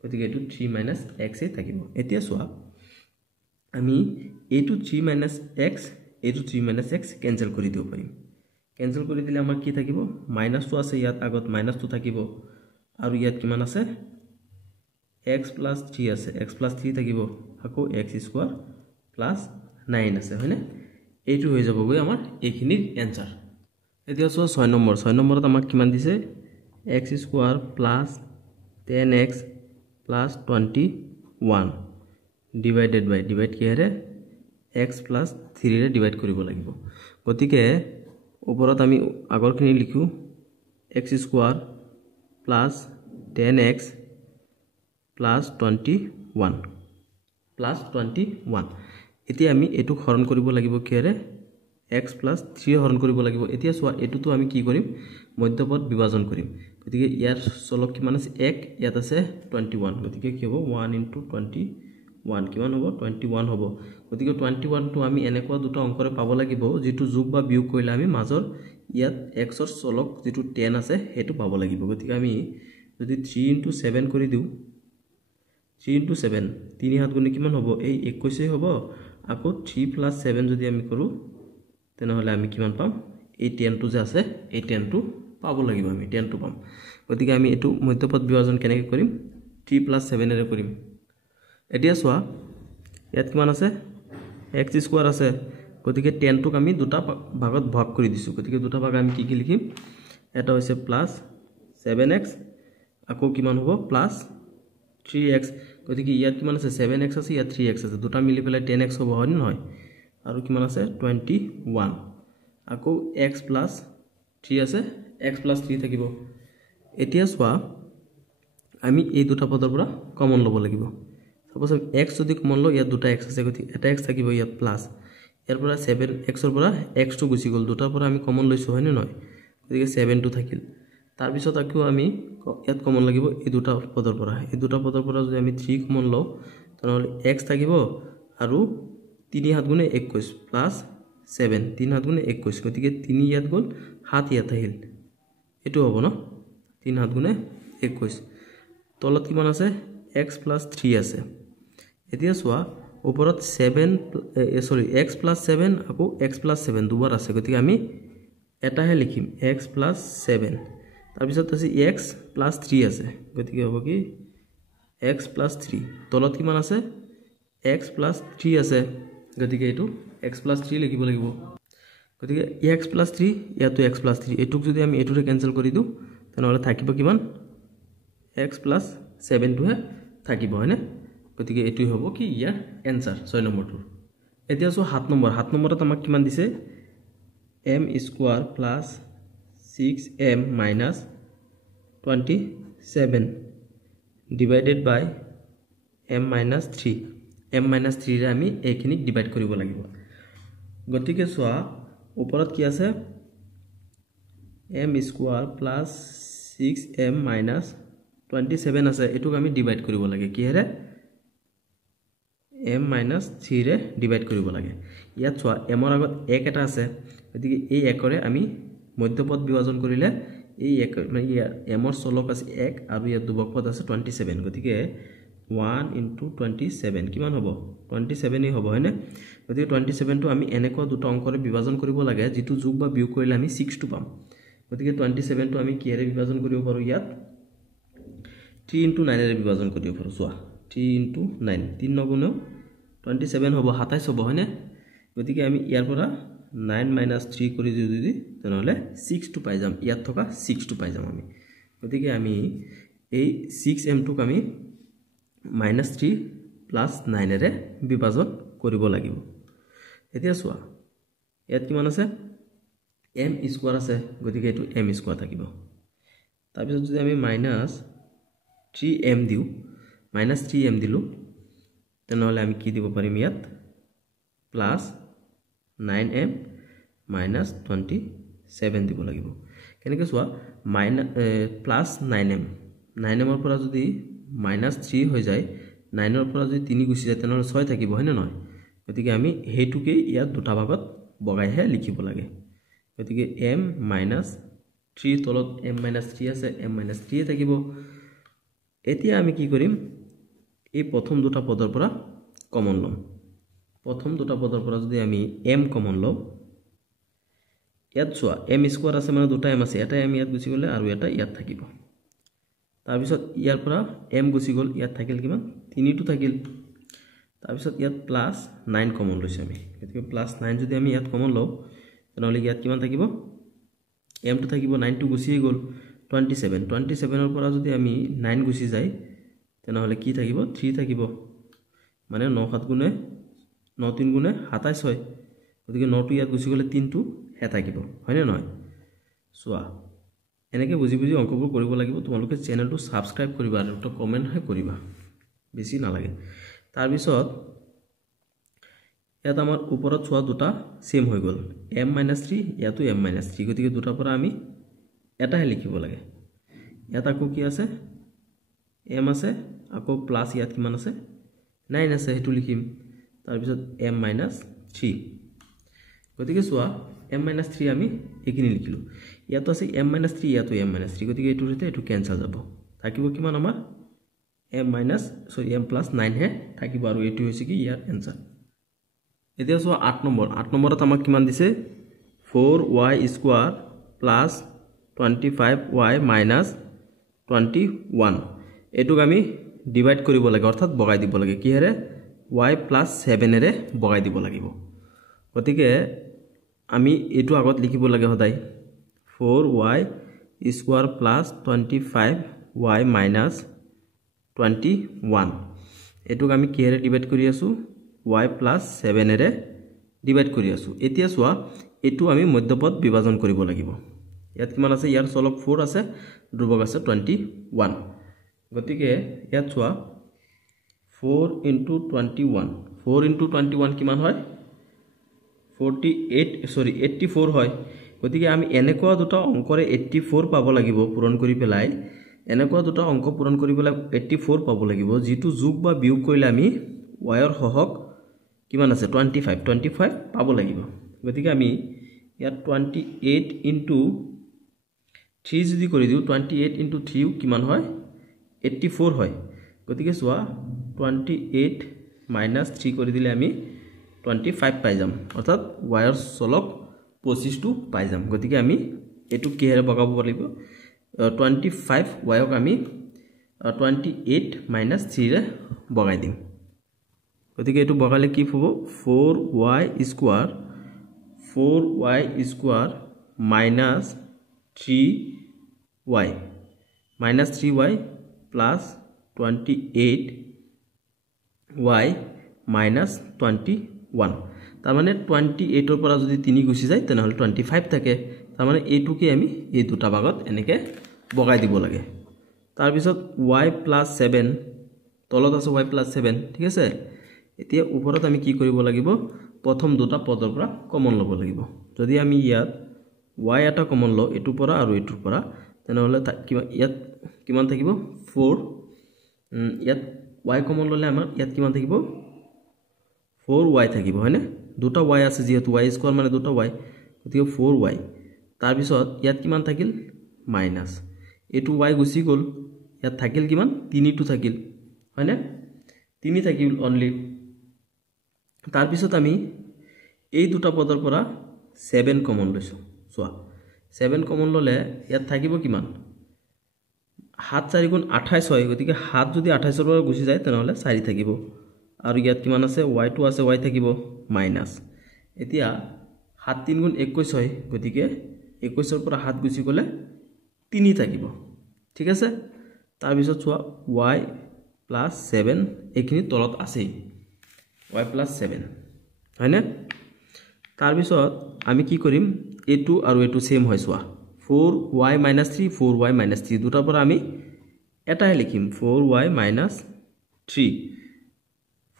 গতিকে এটো 3 - x এ থাকিব এতিয়া সোয়া আমি এটো 3 - x এটো 3 - x ক্যান্সেল কৰি দিব পাৰিম ক্যান্সেল কৰি দিলে আমাৰ কি থাকিব মাইনাস তো আছে ইয়াত আগত মাইনাস তো থাকিব আৰু ইয়াত কিমান আছে x + 3 আছে x + 3 থাকিব আকৌ x² + 9 আছে হয়নে এইটো হৈ যাবগৈ আমাৰ এইখিনিৰ এনসাৰ এতিয়া সো 6 নম্বৰত আমাক কিমান দিছে x² + 10x + 21 ডিভাইডেড বাই ডিভাইড কিহেৰে x + 3 ৰে ডিভাইড কৰিব লাগিব গতিকে ওপৰত আমি আগৰখিনি লিখো x² + 10x + 21 এতিয়া আমি এটো হৰণ কৰিব লাগিব কিহেৰে x + 3 হৰণ কৰিব লাগিব এতিয়া সোয়া এটোটো আমি কি কৰিম মধ্যপদ বিভাজন কৰিম গতিকে ইয়াৰ চলক কিমান আছে 1 ইয়াত আছে 21 গতিকে কি হ'ব 1 * 21 কিমান হ'ব 21 হ'ব গতিকে 21 টো আমি এনেকুৱা দুটা অংকৰে পাব লাগিব যেটো যোগ বা বিয়োগ কৰিলে আমি মাজৰ ইয়াত x ৰ চলক যেটো 10 আছে হেতু পাব লাগিব গতিকে আমি যদি 3 * 7 কৰি দিও 3 * 7 3 হাত গুণে কিমান হ'ব এই 21 হ'ব আকৌ 3 + 7 যদি আমি কৰো তেনেহলে আমি কিমান পাম এই 10 টো যে আছে এই 10 টো পাব লাগিব আমি 10 টো পাম গতিকে আমি এটো মধ্যপদ বিভাজন কেনেকৈ কৰিম 3 + 7 এৰে কৰিম এতিয়া সোয়া ইয়াত কিমান আছে x² আছে গতিকে 10 টোক আমি দুটা ভাগত ভাগ কৰি দিছো গতিকে দুটা ভাগ আমি কি লিখিম এটা হৈছে +7x আকৌ কিমান হ'ব +3x গতিকে ইয়াত কিমান আছে 7x আছে ইয়াত 3x আছে দুটা মিলি পেলাই 10x হ'ব হয় নহয় আৰু কিমান আছে 21 আকৌ x + 3 আছে x + 3 থাকিব এতিয়া সোয়া আমি এই দুটা পদৰ পৰা কমন লব লাগিব সাপোজ x যদি কমন ল ইয়াত দুটা x আছে গতিকে এটা x থাকিব ইয়াত প্লাস ইয়াৰ পৰা 7x ৰ পৰা x টো গুচি গল দুটাৰ পৰা আমি কমন লৈছো হয় নে নহয় গতিকে 7 টো থাকিল তাৰ পিছত আকৌ আমি ইয়াত কমন লাগিব এই দুটা পদৰ পৰা যদি আমি 3 কমন লও তেনেহলে x থাকিব আৰু 3 হাত গুণে 21 প্লাস 7 3 হাত গুণে 21 গতিকে 3 ইয়াত গল 7 ইয়াত আহিল এটো হ'ব ন 3 হাত গুণে 21 তলত কিমান আছে x + 3 আছে এতিয়া সোয়া ওপৰত 7 x + 7 আকৌ x + 7 দুবাৰ আছে গতিকে আমি এটাহে লিখিম x + 7 তাৰ পিছত আছে x + 3 আছে গতিকে হ'ব কি x + 3 তলত কিমান আছে x + 3 আছে গতিকে এটো x + 3 লিখিব লাগিব গতিকে x + 3 ইয়াতো x + 3 এটুক যদি আমি এটুৰে ক্যান্সেল কৰি দিও তেনেহলে থাকিব কিমান x + 7 টোহে থাকিব হয়নে গতিকে এটুই হ'ব কি ইয়াৰ এনসাৰ 6 নম্বৰটো এতিয়া সো 7 নম্বৰত আমাক কিমান দিছে m² + 6m - 27 ডিভাইডেড বাই m - 3 m - 3 ৰে আমি এইখিনিক ডিভাইড কৰিব লাগিব গতিকে সোয়া ওপৰত কি আছে m² + 6m - 27 আছে এটুক আমি ডিভাইড কৰিব লাগে কিহেৰে m - 3 ৰে ডিভাইড কৰিব লাগে ইয়াত সোয়া m ৰ আগত 1 এটা আছে গতিকে এই 1 ৰে আমি মধ্যপদ বিভাজন কৰিলে এই 1 মানে m ৰ চলক আছে 1 আৰু ইয়াত দুবকপদ আছে 27 গতিকে 1 * 27 কিমান হ'ব 27 হ'ব হয়নে গতিকে 27 টো আমি এনেকুৱা দুটা অংকৰে বিভাজন কৰিব লাগে যেটো যোগ বা বিয়োগ কৰিলে আমি 6 টো পাম গতিকে 27 টো আমি কিহেৰে বিভাজন কৰিব পাৰো ইয়াত 3 * 9 ৰে বিভাজন কৰিব পাৰো সোয়া 3 * 9 3 নগুণে 27 হ'ব 27 হ'ব হয়নে গতিকে আমি ইয়াৰ পৰা 9 - 3 কৰি যদি তেনেহলে 6 টো পাই যাম ইয়াত থকা 6 টো পাই যাম আমি গতিকে আমি এই 6m টোক আমি -3 + 9 ৰে বিভাজন কৰিব লাগিব এতিয়া সোয়া ইয়াত কিমান আছে m² আছে গতিকে এটো m² থাকিব তাৰ পিছত যদি আমি -3m দিও -3m দিলো তেনেহ'লে আমি কি দিব পাৰিম ইয়াত প্লাছ 9m মাইনাছ 27 দিব লাগিব কেনেকৈ চোৱা প্লাছ 9m 9mৰ পৰা যদি মাইনাছ 3 হৈ যায় 9ৰ পৰা যদি 3 গুচি যায় তেনেহ'লে 6 থাকিব হয়নে নহয় গতিকে আমি হেইটোকে ইয়াত দুটা ভাগত বগাইহে লিখিব লাগে গতিকে m মাইনাছ 3 তলত m মাইনাছ 3 আছে m মাইনাছ 3 থাকিব এতিয়া আমি কি কৰিম এই প্ৰথম দুটা পদৰ পৰা কমন লম প্ৰথম দুটা পদৰ পৰা যদি আমি m কমন লওঁ ইয়াত চোৱা m স্কয়াৰ আছে মানে দুটা m আছে এটা m ইয়াত গুচি গলে আৰু এটা ইয়াত থাকিব তাৰ পিছত ইয়াৰ পৰা m গুচি গল ইয়াত থাকিল কিমান 3 টো থাকিল তাৰ পিছত ইয়াত প্লাস 9 কমন লৈছে আমি গতিকে প্লাস 9 যদি আমি ইয়াত কমন লওঁ তেনেহলে ইয়াত কিমান থাকিব m টো থাকিব 9 টো গুচি গল 27 ৰ পৰা যদি আমি 9 গুচি যায় তেনেহলে কি থাকিব 3 থাকিব মানে 9 7 গুণে 9 3 গুণে 27 হয় গতিকে 9 টো ইয়াত গুচি গলে 3 টো হে থাকিব হয়নে নহয় সোৱা এনেকে বুজি বুজি অংকবোৰ কৰিব লাগিব তোমালোকে চেনেলটো সাবস্ক্ৰাইব কৰিবা আৰু এটা কমেন্ট হে কৰিবা বেছি না লাগে তাৰ পিছত ইয়াত আমাৰ ওপৰত সোৱা দুটা সেম হৈ গল m - 3 ইয়াতো m - 3 গতিকে দুটা পৰা আমি এটাহে লিখিব লাগে ইয়াত আকৌ কি আছে m আছে আকৌ প্লাস ইয়াত কিমান আছে 9 আছে হেতু লিখিম তাৰ পিছত m - 3 গতিকে সোৱা m - 3 আমি একিনি লিখিলো ইয়াতো আছে m - 3 ইয়াতো m - 3 গতিকে এটুৰ সৈতে এটু ক্যান্সেল যাব থাকিব কিমান আমাৰ m plus 9 হে থাকিব আৰু এটু হৈছে কি ইয়াৰ आंसर এতিয়া সোৱা 8 নম্বৰত আমাক কিমান দিছে 4y² plus 25y minus 21 এটুক আমি ডিভাইড কৰিব লাগে অৰ্থাৎ বগাই দিব লাগে কি হেৰে y plus 7 এৰে বগাই দিব লাগিব গতিকে আমি এটু আগত লিখিব লাগে সদায় 4y² plus 25y minus 21 এটুক আমি কি হেৰে ডিভাইড কৰি আছো y plus 7 এৰে ডিভাইড কৰি আছো এতিয়া সোৱা এটু আমি মধ্যপদ বিভাজন কৰিব লাগিব ইয়াত কিমান আছে ইয়াৰ চলক 4 আছে ধ্ৰুবক আছে 21 গতিকে ইয়াত সোৱা 4 into 21 কিমান হয় 84 হয় গতিকে আমি এনেকুৱা দুটা অংকৰে 84 পাব লাগিব পূৰণ কৰি পেলাই এনেকুৱা দুটা অংক পূৰণ কৰি পেলাই 84 পাব লাগিব যেটো যোগ বা বিয়োগ কৰিলে আমি y ৰ হহক কিমান আছে 25 পাব লাগিব গতিকে আমি ইয়াত 28 into 3 যদি কৰি দিও 28 into 3 কিমান হয় 84 হয় গতিকে সোৱা 28 minus 3 কৰি দিলে আমি 25 পাই যাম অৰ্থাৎ y ৰ চলক 25 টো পাই যাম গতিকে আমি এটু কি হেৰে বগাব লাগিব 25 y ক আমি 28 minus 3 ৰে বগাই দিম গতিকে এটু বগালে কি হ'ব 4y² minus 3y plus 28y minus 21 তাৰ মানে 28 ৰ পৰা যদি 3 গুচি যায় তেনেহলে 25 থাকে তাৰ মানে এটুকে আমি এই দুটা ভাগত এনেকে বগাই দিব লাগে তাৰ পিছত y plus 7 তলত আছে y plus 7 ঠিক আছে এতিয়া ওপৰত আমি কি কৰিব লাগিব প্ৰথম দুটা পদৰ পৰা কমন লব লাগিব যদি আমি ইয়াত y এটা কমন ল এটু পৰা আৰু এটুৰ পৰা তেনেহলে ইয়াত কিমান থাকিব 4 ইয়াত y কমন ললে আমাৰ ইয়াত কিমান থাকিব 4y থাকিব হয়নে দুটা y আছে যেহেতু y² মানে দুটা y গতিকে 4y তাৰ পিছত ইয়াত কিমান থাকিল মাইনাস এটু y গুচি গল ইয়াত থাকিল কিমান 3 টো থাকিল হয়নে 3 থাকিল অনলি তাৰ পিছত আমি এই দুটা পদৰ পৰা 7 কমন লৈছো সোৱা 7 কমন ললে ইয়াত থাকিব কিমান 7 4 গুণ 28 হয় গতিকে 7 যদি 28 ৰ পৰা গুচি যায় তেনেহলে 4 থাকিব আৰু ইয়াত কিমান আছে y2 আছে y থাকিব মাইনাস এতিয়া 7 3 গুণ 21 হয় গতিকে 21 ৰ পৰা 7 গুচি গলে 3 থাকিব ঠিক আছে তাৰ পিছত সোৱা y plus 7 এখিনি তলত আছে y plus 7 হয়নে তাৰ পিছত আমি কি কৰিম এটু আৰু এটু সেম হয় সোৱা 4y minus 3 4y minus 3 দুটা পৰা আমি এটাই লিখিম 4y minus 3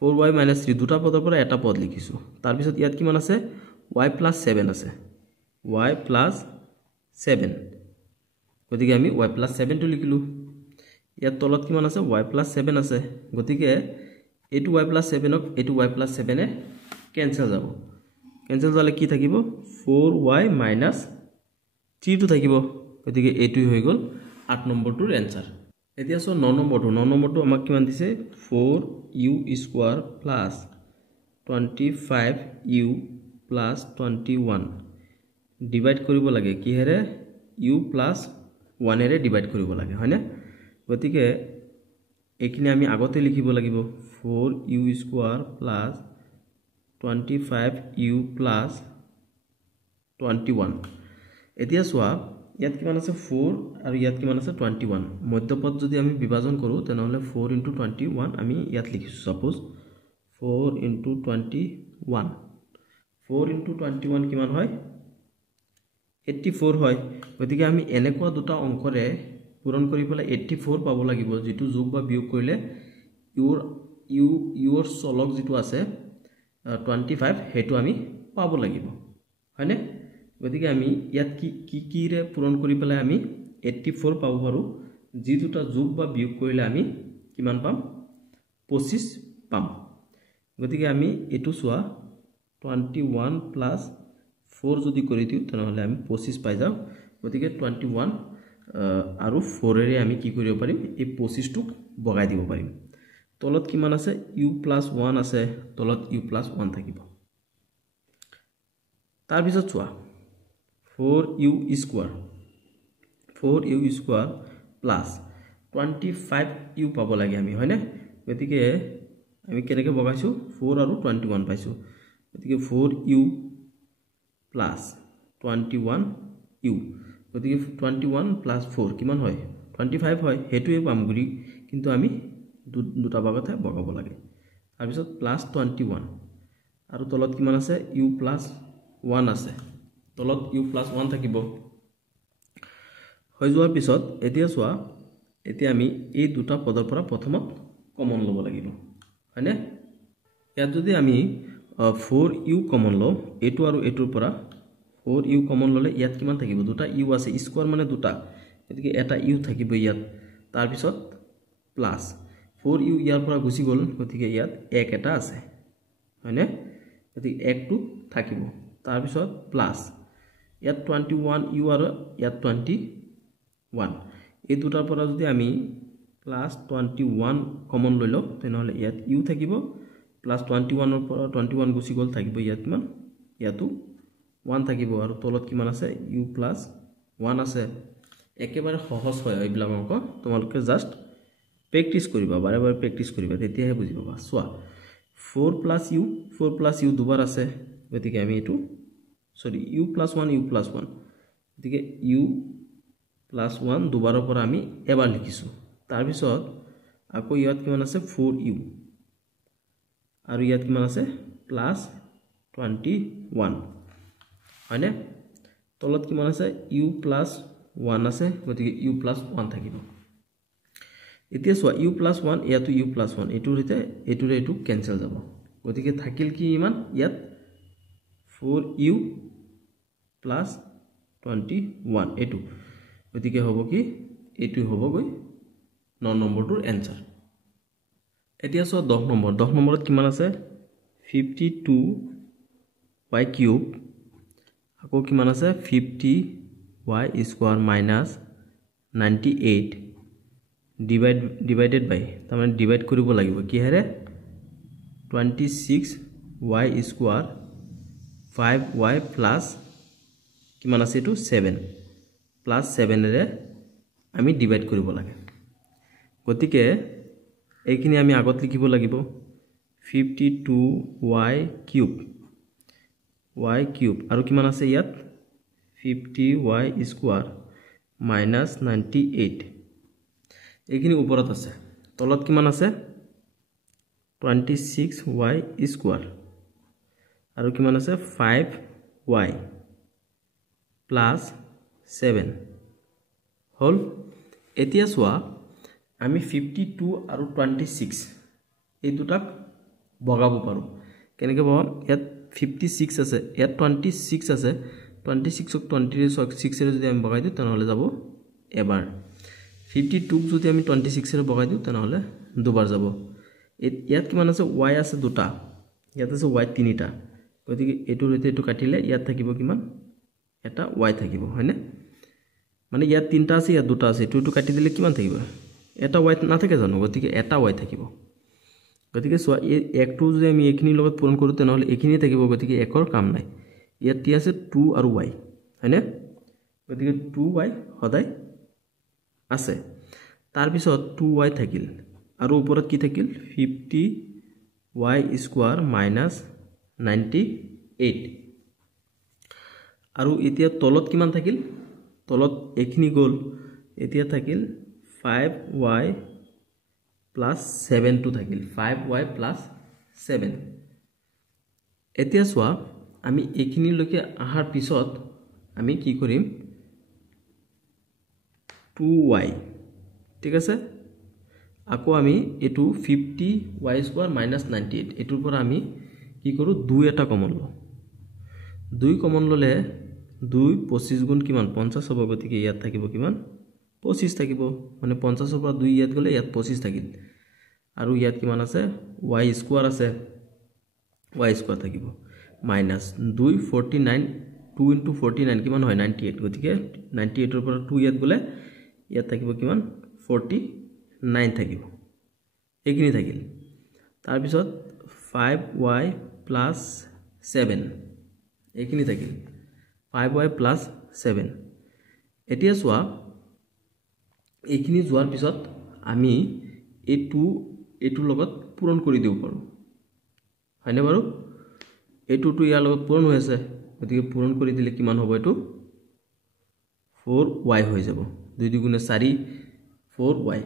4y - 3 দুটা পদৰ পৰা এটা পদ লিখিছো তাৰ পিছত ইয়াত কিমান আছে y + 7 আছে y + 7 গতিকে আমি y + 7 টো লিখিলো ইয়াত তলত কিমান আছে y + 7 আছে গতিকে এটো y + 7 ক এটো y + 7 এ কেনসেল যাব কেনসেল হ'লে কি থাকিব 4y - 3 টো থাকিব গতিকে এটোই হৈ গল 8 নম্বৰটোৰ এনসাৰ এতিয়া সো 9 নম্বৰটো আমাক কিমান দিছে 4u² + 25u + 21 ডিভাইড কৰিব লাগে কি হেৰে u + 1 এৰে ডিভাইড কৰিব লাগে হয়নে গতিকে এখিনি আমি আগতে লিখিব লাগিব 4u² + 25u + 21 এতিয়া সোয়া ইয়াত কিমান আছে 4 আৰু ইয়াত কিমান আছে 21 মধ্যপদ যদি আমি বিভাজন কৰো তেনহলে 4 * 21 আমি ইয়াত লিখিছো সাপোজ 4 * 21 4 * 21 কিমান হয় 84 হয় গতিকে আমি এনেকুৱা দুটা অংকৰে পূৰণ কৰি পেলাই 84 পাব লাগিব যেটো যোগ বা বিয়োগ কৰিলে ইউৰ চলক যেটো আছে 25 হেতু আমি পাব লাগিব হয়নে গতিকে আমি ইয়াত কি ৰে পূৰণ কৰি পেলাই আমি 84 পাব পাৰো যি দুটা যোগ বা বিয়োগ কৰিলে আমি কিমান পাম 25 পাম গতিকে আমি এটো সোয়া 21 + 4 যদি কৰি দিও তেনহলে আমি 25 পাই যাও গতিকে 21 আৰু 4 এৰে আমি কি কৰিব পাৰিম এই 25 টোক বগাই দিব পাৰিম তলত কিমান আছে u + 1 আছে তলত u + 1 থাকিব তাৰ পিছত চোৱা 4u² + 25u পাব লাগে আমি হয়নে গতিকে আমি কেনেকৈ বগাইছো 4 আৰু 21 পাইছো গতিকে 4u + 21u গতিকে 21 + 4 কিমান হয় 25 হয় হেতুৱে পামগুৰি কিন্তু আমি দুটা ভাগতে বগাব লাগে তাৰ পিছত +21 আৰু তলত কিমান আছে u + 1 আছে তলত u + 1 থাকিব হৈ যোৱাৰ পিছত এতিয়া সোয়া এতিয়া আমি এই দুটা পদৰ পৰা প্ৰথমত কমন লব লাগিব হয়নে ইয়াত যদি আমি 4u কমন লও এটো আৰু এটোৰ পৰা 4u কমন ললে ইয়াত কিমান থাকিব দুটা u আছে স্কয়াৰ মানে দুটা গতিকে এটা u থাকিব ইয়াত তাৰ পিছত প্লাস 4u ইয়াৰ পৰা গুছি গল গতিকে ইয়াত 1 এটা আছে হয়নে গতিকে 1 টো থাকিব তাৰ পিছত প্লাস ইয়াত 21u আৰু ইয়াত 21 এই দুটাৰ পৰা যদি আমি +21 কমন লৈ লও তেনহলে ইয়াত u থাকিব +21 ৰ পৰা 21 গুছি গল থাকিব ইয়াত কিমান ইয়াতো 1 থাকিব আৰু তলত কিমান আছে u + 1 আছে একেবাৰে সহজ হয় এইবিলাক অংক তোমালোকে জাস্ট প্ৰেক্টিস কৰিবা বাৰে বাৰে প্ৰেক্টিস কৰিবা তেতিয়াহে বুজি পাবা সোয়া 4 + u দুবাৰ আছে গতিকে আমি এটো সৰি u + 1 গতিকে u + 1 দুবাৰৰ পৰা আমি এবাৰ লিখিছো তাৰ পিছত আকৌ ইয়াত কিমান আছে 4u আৰু ইয়াত কিমান আছে +21 হয়নে তলত কিমান আছে u + 1 আছে গতিকে u + 1 থাকিব এতিয়া সোয়া u + 1 ইয়াতো u + 1 এটোৰে এটো কেনসেল যাব গতিকে থাকিল কি ইমান ইয়াত 4u + 21 এটো গতিকে হ'ব কি এটো হ'ব গৈ 9 নম্বৰটোৰ এনসাৰ এতিয়া সো 10 নম্বৰত কিমান আছে 52y³ আকৌ কিমান আছে 50y² - 98 ডিভাইডেড বাই তাৰমানে ডিভাইড কৰিব লাগিব কি হেৰে 26y² 5y প্লাস কিমান আছে এটো 7 +7 এৰে আমি ডিভাইড কৰিব লাগে গতিকে এইখিনি আমি আগত লিখিব লাগিব 52y³ আৰু কিমান আছে ইয়াত 50y² - 98 এইখিনি ওপৰত আছে তলত কিমান আছে 26y² আৰু কিমান আছে 5y প্লাস 7 হল এতিয়া সোয়া আমি 52 আৰু 26 এই দুটাক বগাব পাৰো কেনেকৈ বগাম ইয়াত 56 আছে ইয়াত 26 আছে 26 ক 26 এৰে যদি আমি বগাই দিও তেনহলে যাব এবাৰ 52 ক যদি আমি 26 এৰে বগাই দিও তেনহলে দুবাৰ যাব ইয়াত কিমান আছে y আছে দুটা ইয়াত আছে y তিনিটা গতিকে এটো ৰতে এটো কাটিলে ইয়াত থাকিব কিমান এটা y থাকিব হয়নে মানে ইয়াত তিনটা আছে ইয়াত দুটা আছে এটো কাটি দিলে কিমান থাকিব এটা y নাথাকে জানো গতিকে এটা y থাকিব গতিকে সোয়া এই একটো যদি আমি এখিনি লগত পূৰণ কৰো তেনহলে এখিনি থাকিব গতিকে একৰ কাম নাই ইয়াত কি আছে 2 আৰু y হয়নে গতিকে 2y সদায় আছে তাৰ পিছত 2y থাকিল আৰু ওপৰত কি থাকিল 50y স্কয়াৰ মাইনাস 98 আৰু এতিয়া তলত কিমান থাকিল তলত এখিনি গল এতিয়া থাকিল 5y plus 7 to থাকিল 5y plus 7 এতিয়া সোয়া আমি এখিনি লকে আহাৰ পিছত আমি কি কৰিম 2y ঠিক আছে আকৌ আমি এটো 50y স্কয়াৰ minus 98 এটোৰ পৰা আমি কি কৰো 2 এটা কমন ল 2 কমন ললে 2 25 গুণ কিমান 50 হ'ব গতিকে ইয়াত থাকিব কিমান 25 থাকিব মানে 50 পৰা 2 ইয়াত গলে ইয়াত 25 থাকিল আৰু ইয়াত কিমান আছে y স্কয়াৰ আছে y স্কয়াৰ থাকিব মাইনাস 2 49 2 into 49 কিমান হয় 98 গতিকে 98 ৰ পৰা 2 ইয়াত গলে ইয়াত থাকিব কিমান 49 থাকিব এখিনি থাকিল তাৰ পিছত 5y plus 7 এখিনি থাকিল 5y plus 7 এতিয়া সোয়া এখিনি যোৱাৰ পিছত আমি এটো লগত পূৰণ কৰি দিও পাৰো হয়নে বাৰু এটো ইয়াৰ লগত পূৰণ হৈ আছে গতিকে পূৰণ কৰি দিলে কিমান হ'ব এটো 4y হৈ যাব 2 দুগুণে 4 4y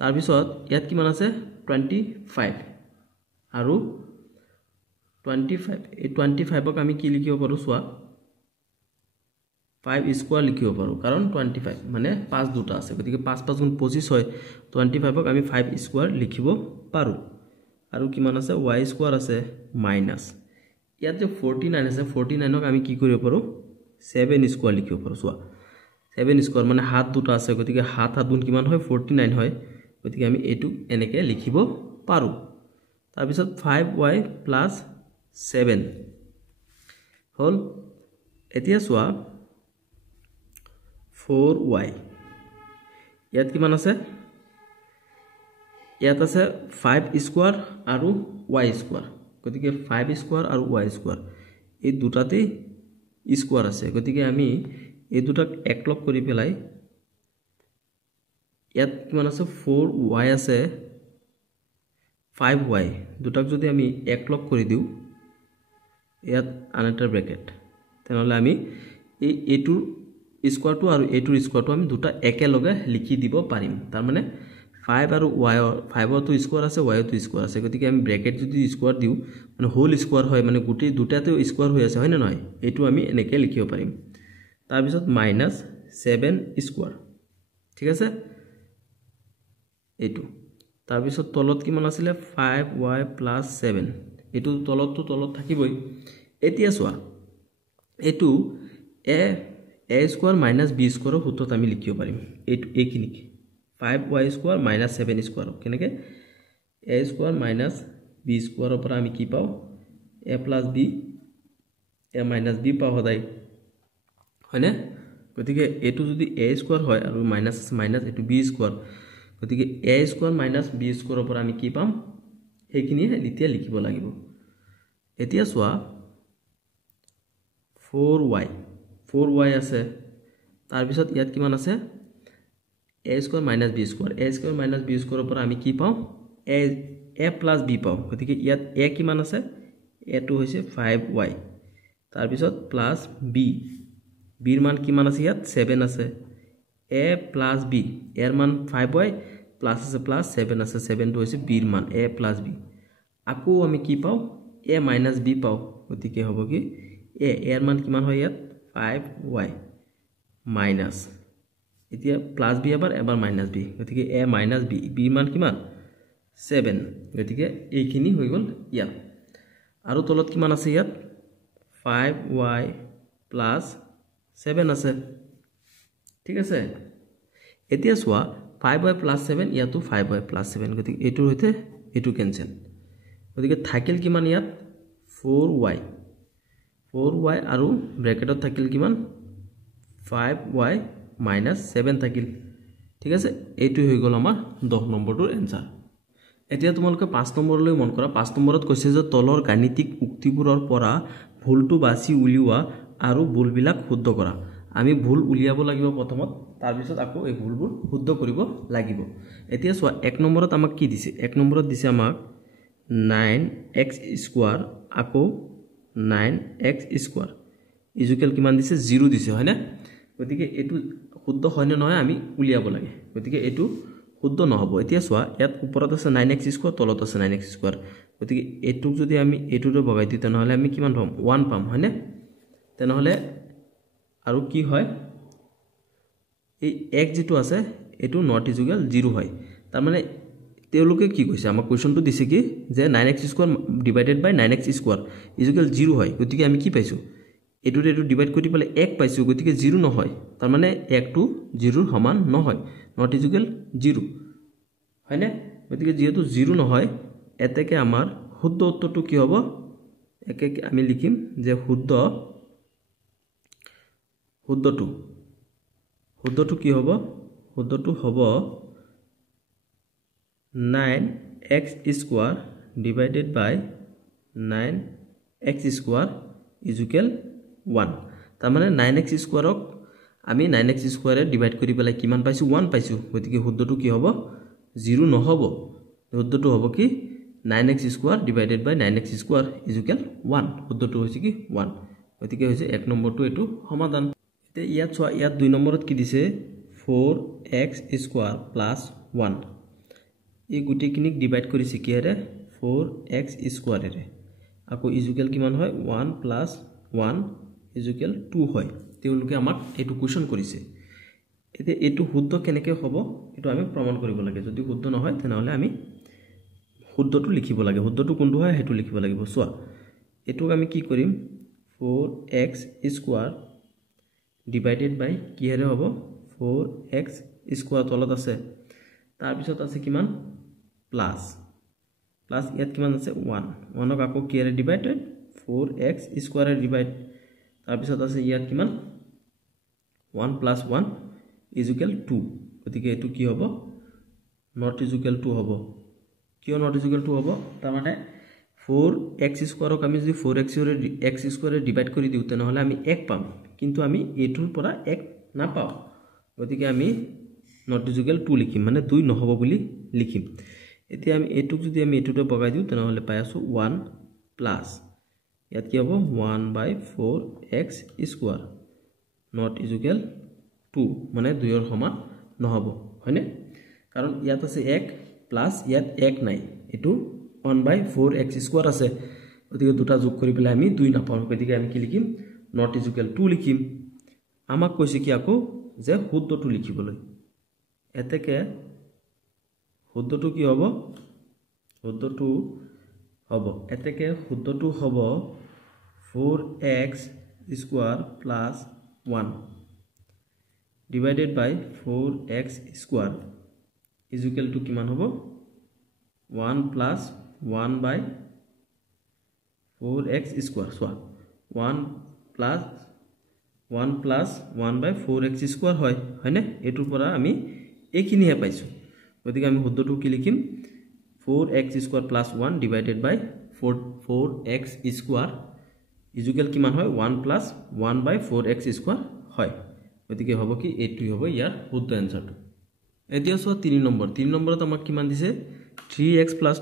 তাৰ পিছত ইয়াত কিমান আছে 25 আৰু 25 এই 25 ক আমি কি লিখিব পাৰো সোয়া 5 স্কয়াৰ লিখিব পাৰো কাৰণ 25 মানে 5 দুটা আছে গতিকে 5 5 গুণ 25 হয় 25 ক আমি 5 স্কয়াৰ লিখিব পাৰো আৰু কিমান আছে y স্কয়াৰ আছে মাইনাস ইয়াত যে 49 আছে 49 ক আমি কি কৰিব পাৰো 7 স্কয়াৰ লিখিব পাৰো সোয়া 7 স্কয়াৰ মানে হাত দুটা আছে গতিকে হাত গুণ কিমান হয় 49 হয় গতিকে আমি এটো এনেকে লিখিব পাৰো তাৰ পিছত 5y plus 7 হল এতিয়া সোয়া 4y ইয়াত কিমান আছে ইয়াত আছে 5 স্কয়াৰ আৰু y স্কয়াৰ গতিকে 5 স্কয়াৰ আৰু y স্কয়াৰ এই দুটাতে স্কয়াৰ আছে গতিকে আমি এই দুটাক একলগ কৰি পেলাই ইয়াত কিমান আছে 4y আছে 5y দুটাক যদি আমি একলগ কৰি দিও ইয়াত আনটাৰ ব্ৰেকেট তেনহলে আমি এই এটোৰ স্কয়াৰটো আৰু এটোৰ স্কয়াৰটো আমি দুটা একেলগে লিখি দিব পাৰিম তাৰ মানে 5 আৰু y 5 তো স্কয়াৰ আছে y তো স্কয়াৰ আছে গতিকে আমি ব্ৰেকেট যদি স্কয়াৰ দিও মানে হোল স্কয়াৰ হয় মানে গুটি দুটাতে স্কয়াৰ হৈ আছে হয় না নহয় এটো আমি এনেকে লিখিব পাৰিম তাৰ পিছত মাইনাস 7 স্কয়াৰ ঠিক আছে এটো তাৰ পিছত তলত কিমান আছিল 5y plus 7 এটো তলত থাকিবই এতিয়া সোয়া এটো a square minus b square সূত্ৰত আমি লিখিব পাৰিম এটো এখিনি 5y স্কয়াৰ minus 7 স্কয়াৰ কেনেকে a স্কয়াৰ minus b স্কয়াৰৰ পৰা আমি কি পাও a plus b a minus b পাও হদাই হয়নে গতিকে এটো যদি a স্কয়াৰ হয় আৰু মাইনাস মাইনাস এটো b স্কয়াৰ গতিকে a স্কয়াৰ minus b স্কয়াৰৰ পৰা আমি কি পাম হেখিনি এতিয়া লিখিব লাগিব এতিয়া সোয়া 4y আছে তাৰ পিছত ইয়াত কিমান আছে a square minus b square a square minus b স্কয়াৰৰ পৰা আমি কি পাও a plus b পাও গতিকে ইয়াত a কিমান আছে a টো হৈছে 5y তাৰ পিছত প্লাস b b ৰ মান কিমান আছে ইয়াত 7 আছে a plus b এৰ মান 5y প্লাস আছে প্লাস 7 আছে 7 টো হৈছে b ৰ মান a plus b আকৌ আমি কি পাও a minus b পাও গতিকে হ'ব কি a এর মান কিমান হয় ইয়াত 5y মাইনাস এতিয়া প্লাস b এবাৰ মাইনাস b গতিকে a minus b b ৰ মান কিমান 7 গতিকে এইখিনি হৈ গ'ল ইয়াত আৰু তলত কিমান আছে ইয়াত 5y plus 7 আছে ঠিক আছে এতিয়া সোয়া 5y plus 7 ইয়াতো 5y plus 7 গতিকে এটো হইতে এটো ক্যান্সেল গতিকে থাকিল কিমান ইয়াত 4y আৰু ব্র্যাকেটত থাকিল কিমান 5y minus 7 থাকিল ঠিক আছে এটো হৈ গ'ল আমাৰ 10 নম্বৰটোৰ এনসাৰ এতিয়া তোমালোকে 5 নম্বৰলৈ মন কৰা 5 নম্বৰত কৈছে যে তলৰ গাণিতিক উক্তিবোৰৰ পৰা ভুলটো বাছি উলিওৱা আৰু ভুলবিলাক শুদ্ধ কৰা আমি ভুল উলিয়াব লাগিব প্ৰথমত তাৰ পিছত আকৌ এই ভুলবোৰ শুদ্ধ কৰিব লাগিব এতিয়া সোৱা 1 নম্বৰত আমাক কি দিছে 1 নম্বৰত দিছে আমাক 9x স্কয়াৰ আকৌ 9x স্কয়াৰ ইকুয়াল কিমান দিছে 0 দিছে হয় না গতিকে এটো শুদ্ধ হয় না নহয় আমি উলিয়াব লাগে গতিকে এটো শুদ্ধ নহব এতিয়া সোৱা ইয়াত ওপৰত আছে 9x স্কয়াৰ তলত আছে 9x স্কয়াৰ গতিকে এটো যদি আমি এটোৰে বগাই দিতে নহলে আমি কিমান পাম 1 পাম হয় না তেনেহলে আৰু কি হয় এই x যেটো আছে এটো নট ইকুয়াল 0 হয় তাৰ মানে তেওলোকে কি কৈছে আমাৰ কোৱেশ্চনটো দিছে কি যে 9x স্কয়াৰ ডিভাইডেড বাই 9x স্কয়াৰ ইকুয়াল 0 হয় গতিকে আমি কি পাইছো এটো ডিভাইড কৰি পালে 1 পাইছো গতিকে 0 নহয় তাৰ মানে 1 টো 0 ৰ সমান নহয় নট ইকুয়াল 0 হয় না গতিকে যেহেতু 0 নহয় এতেকে আমাৰ শুদ্ধ উত্তৰটো কি হ'ব একে আমি লিখিম যে শুদ্ধটো কি হ'ব শুদ্ধটো হ'ব 9x স্কয়াৰ ডিভাইডেড বাই 9x স্কয়াৰ ইকুয়াল 1 তাৰ মানে 9x স্কয়াৰক আমি 9x স্কয়াৰে ডিভাইড কৰি পেলাই কিমান পাইছো 1 পাইছো গতিকে শুদ্ধটো কি হ'ব 0 নহব শুদ্ধটো হ'ব কি 9x স্কয়াৰ ডিভাইডেড বাই 9x স্কয়াৰ ইকুয়াল 1 শুদ্ধটো হৈছে কি 1 গতিকে হৈছে 1 নম্বৰটো এটো সমাধান তে ইয়াত সোৱা ইয়াত 2 নম্বৰত কি দিছে 4x স্কয়াৰ প্লাস 1 এই গুটিখিনিক ডিভাইড কৰিছে কিহেৰে 4x স্কয়াৰেৰে আকৌ ইকুয়াল কিমান হয় 1 প্লাস 1 ইকুয়াল 2 হয় তেওঁলোকে আমাক এটো কোৱেশ্চন কৰিছে এতে এটো শুদ্ধ কেনেকৈ হ'ব এটো আমি প্ৰমাণ কৰিব লাগে যদি শুদ্ধ নহয় তেনেহলে আমি শুদ্ধটো লিখিব লাগে শুদ্ধটো কোনটো হয় হেতু লিখিব লাগিব সোৱা এটোক আমি কি কৰিম 4x স্কয়াৰ ডিভাইডেড বাই কিহেৰে হ'ব 4x স্কয়াৰ তলত আছে তাৰ পিছত আছে কিমান প্লাস ইয়াত কিমান আছে 1 ক আকৌ কিহেৰে ডিভাইডেড 4x স্কয়াৰে ডিভাইড তাৰ পিছত আছে ইয়াত কিমান 1 plus 1 ইকুয়াল 2 গতিকে এটো কি হ'ব নট ইকুয়াল 2 হ'ব কিয় নট ইকুয়াল 2 হ'ব তাৰ মানে 4x স্কয়াৰক আমি যদি 4x স্কয়াৰে ডিভাইড কৰি দিউ তেনেহলে আমি 1 পাম কিন্তু আমি এটোৰ পৰা 1 নাপাও গতিকে আমি নট ইকুয়াল 2 লিখিম মানে 2 নহব বুলি লিখিম এতিয়া আমি এটোক যদি আমি এটোতে বগাই দিউ তেনেহলে পাই আছো 1 প্লাস ইয়াত কি হ'ব 1/4x স্কয়াৰ নট ইকুয়াল 2 মানে 2 ৰ সমান নহব হয়নে কাৰণ ইয়াত আছে 1 প্লাস ইয়াত 1 নাই এটো 1/4x স্কয়াৰ আছে গতিকে দুটা যোগ কৰি পেলাই আমি 2 নাপাও গতিকে আমি কি লিখিম নট ইকুয়াল 2 লিখিম আমাক কৈছে কি আকৌ যে শুদ্ধটো লিখিবলৈ এতেকে শুদ্ধটো কি হ'ব শুদ্ধটো হ'ব এতেকে শুদ্ধটো হ'ব 4x square plus 1 divided by 4x square is equal to কিমান হ'ব 1 plus 1 by 4x square so 1 plus 1 by 4x square হয় হয়নে এটোৰ পৰা আমি এইখিনি হে পাইছো গতিকে আমি শুদ্ধটো কি লিখিম 4x square plus 1 divided by 4x square is equal কিমান হয় 1 plus 1 by 4x square হয় গতিকে হ'ব কি এটোই হ'ব ইয়াৰ শুদ্ধ আনসাৰটো এতিয়া সো 3 নম্বৰত আমাক কিমান দিছে 3x plus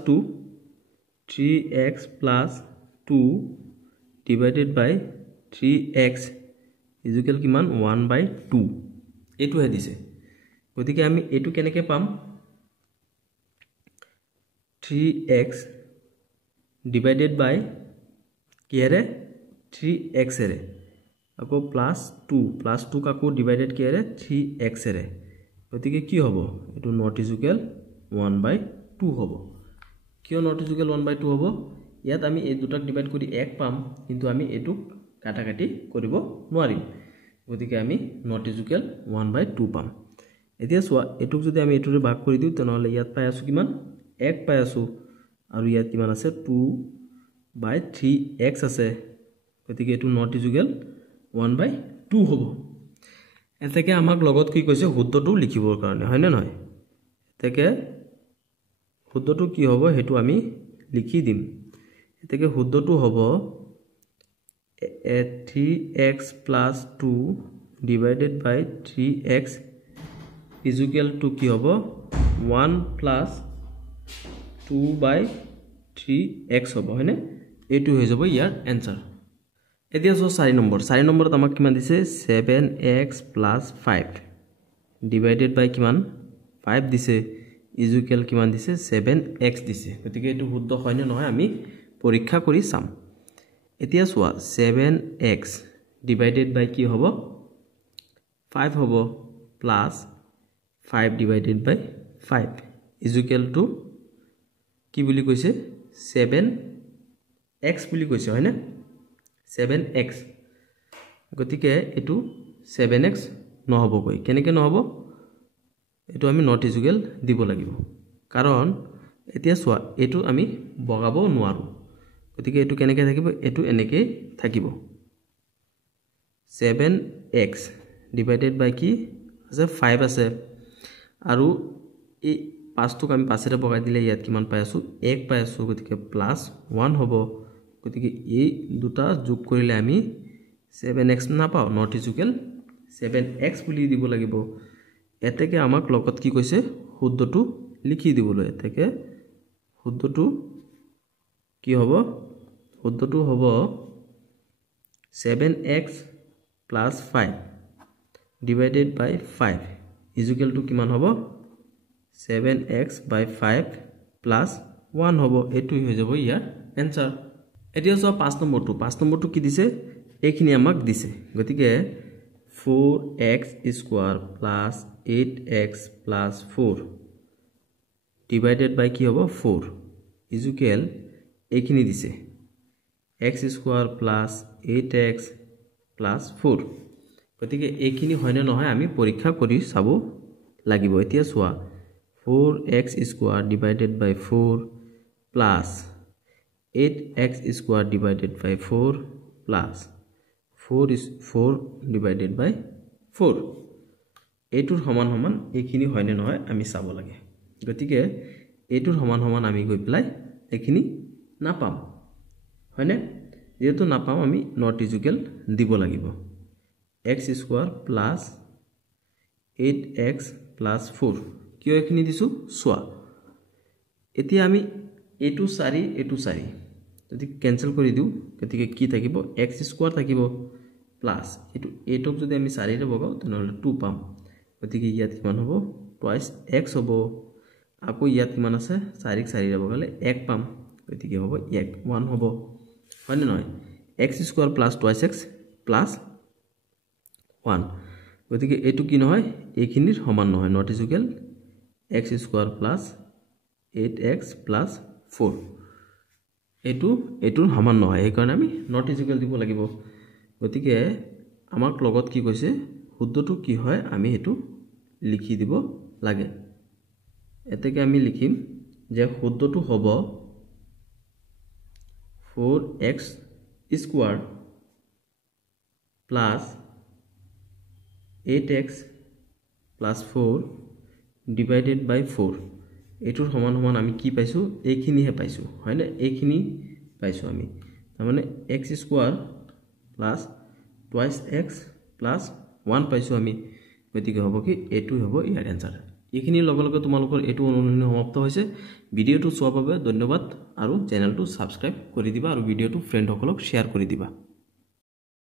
2 divided by 3x is equal কিমান 1/2 এটো হে দিছে গতিকে আমি এটো কেনেকৈ পাম 3x divided by কিহেৰে 3x এৰে আকৌ প্লাস 2 কাকো ডিভাইডেড কিহেৰে 3x এৰে গতিকে কি হ'ব এটো নট ইকুয়াল 1/2 হ'ব কিয় নট ইকুৱেল 1/2 হ'ব ইয়াত আমি এই দুটাক ডিভাইড কৰি 1 পাম কিন্তু আমি এটুক কাটাকাটি কৰিব নোৱাৰিম গতিকে আমি নট ইকুৱেল 1/2 পাম এতিয়া চোৱা এটুক যদি আমি এটুৰে ভাগ কৰি দিও তেনেহলে ইয়াত পাই আছো কিমান 1 পাই আছো আৰু ইয়াত কিমান আছে 2/3x আছে গতিকে এটু নট ইকুৱেল 1/2 হ'ব এতেকে আমাক লগত কি কৈছে সূত্ৰটো লিখিবৰ কাৰণে হয় না নহয় এতেকে সূত্ৰটো কি হ'ব হেতু আমি লিখি দিম এতেকে সূত্ৰটো হ'ব 3x + 2 divided by 3x is equal to কি হ'ব 1 + 2/3x হ'ব হয়নে এটু হৈ যাব ইয়াৰ आंसर এতিয়া সো 4 নম্বৰত আমাক কিমান দিছে 7x + 5 divided by কিমান 5 দিছে is equal কিমান দিছে 7x দিছে গতিকে এটু শুদ্ধ হয় নে নহয় আমি পৰীক্ষা কৰি চাম এতিয়া সোৱা 7x divided by কি হ'ব 5 হ'ব plus 5 divided by 5 is equal to কি বুলি কৈছে 7x বুলি কৈছে হয় না 7x গতিকে এটু 7x নহব কই কেনেকে নহব এটু আমি নট ইকুৱেল দিব লাগিব কাৰণ এতিয়া সোৱা এটু আমি বগাব নোৱাৰো গতিকে এটু কেনেকে থাকিব এটু এনেকে থাকিব 7x divided by কি আছে 5 আছে আৰু এই 5 টো আমি পাছৰে বগাই দিলে ইয়াত কিমান পাই আছো 1 পাই আছো গতিকে +1 হ'ব গতিকে এই দুটা যোগ কৰিলে আমি 7x না পাও নট ইকুৱেল 7x বুলি দিব লাগিব এতেকে আমাক লগত কি কৈছে শুদ্ধটো লিখি দিবলৈ এতেকে শুদ্ধটো কি হ'ব শুদ্ধটো হ'ব 7x + 5 divided by 5 is equal to কিমান হ'ব 7x by 5 plus 1 হ'ব এটু হৈ যাব ইয়াৰ आंसर এতিয়া সো 5 নম্বৰটো কি দিছে এইখিনি আমাক দিছে গতিকে 4x square plus 8x plus 4 divided by কি হ'ব 4 is equal এইখিনি দিছে x square plus 8x plus 4 গতিকে এইখিনি হয় না নহয় আমি পৰীক্ষা কৰি চাব লাগিব এতিয়া সোৱা 4x square divided by 4 plus 8x square divided by 4 plus 4 is 4 divided by 4 এটুৰ সমান সমান এইখিনি হয় না নহয় আমি চাব লাগে গতিকে এটুৰ সমান সমান আমি গৈ প্লাই এইখিনি না পাম হয়নে যেহেতু না পাম আমি নট ইকুৱেল দিব লাগিব x square plus 8x plus 4 কিয় এখিনি দিছো সোৱা এতিয়া আমি এটু 4 যদি ক্যান্সেল কৰি দিও গতিকে কি থাকিব x square থাকিব প্লাস এটু 8ক যদি আমি 4 ৰে বগাও তেনেহলে 2 পাম গতিকে ইয়াত কিমান হ'ব টুৱাইস x হ'ব আকৌ ইয়াত কিমান আছে 4ক 4 ৰে বগালে 1 পাম গতিকে হ'ব 1 হ'ব হয় না নহয় x square plus 2x plus 1 গতিকে এটু কি নহয় এইখিনিৰ সমান নহয় not equal x square plus 8x plus 4 এটুৰ সমান নহয় এই কাৰণে আমি নট ইকুৱেল দিব লাগিব গতিকে আমাক লগত কি কৈছে শুদ্ধটো কি হয় আমি এটু লিখি দিব লাগে এতেকে আমি লিখিম যে শুদ্ধটো হ'ব 4x square plus 8x plus 4 divided by 4 এটুৰ সমান সমান আমি কি পাইছো এইখিনি হে পাইছো হয় না এইখিনি পাইছো আমি তাৰ মানে x square plus twice x plus 1 পাইছো আমি গতিকে হ'ব কি এটু হ'ব ইয়াৰ आंसर এইখিনি লগে লগে তোমালোকৰ এটু অনুশীলনী সমাপ্ত হৈছে ভিডিওটো চোৱাৰ বাবে ধন্যবাদ আৰু চেনেলটো সাবস্ক্ৰাইব কৰি দিবা আৰু ভিডিওটো ফ্ৰেন্ড সকলক শেয়াৰ কৰি দিবা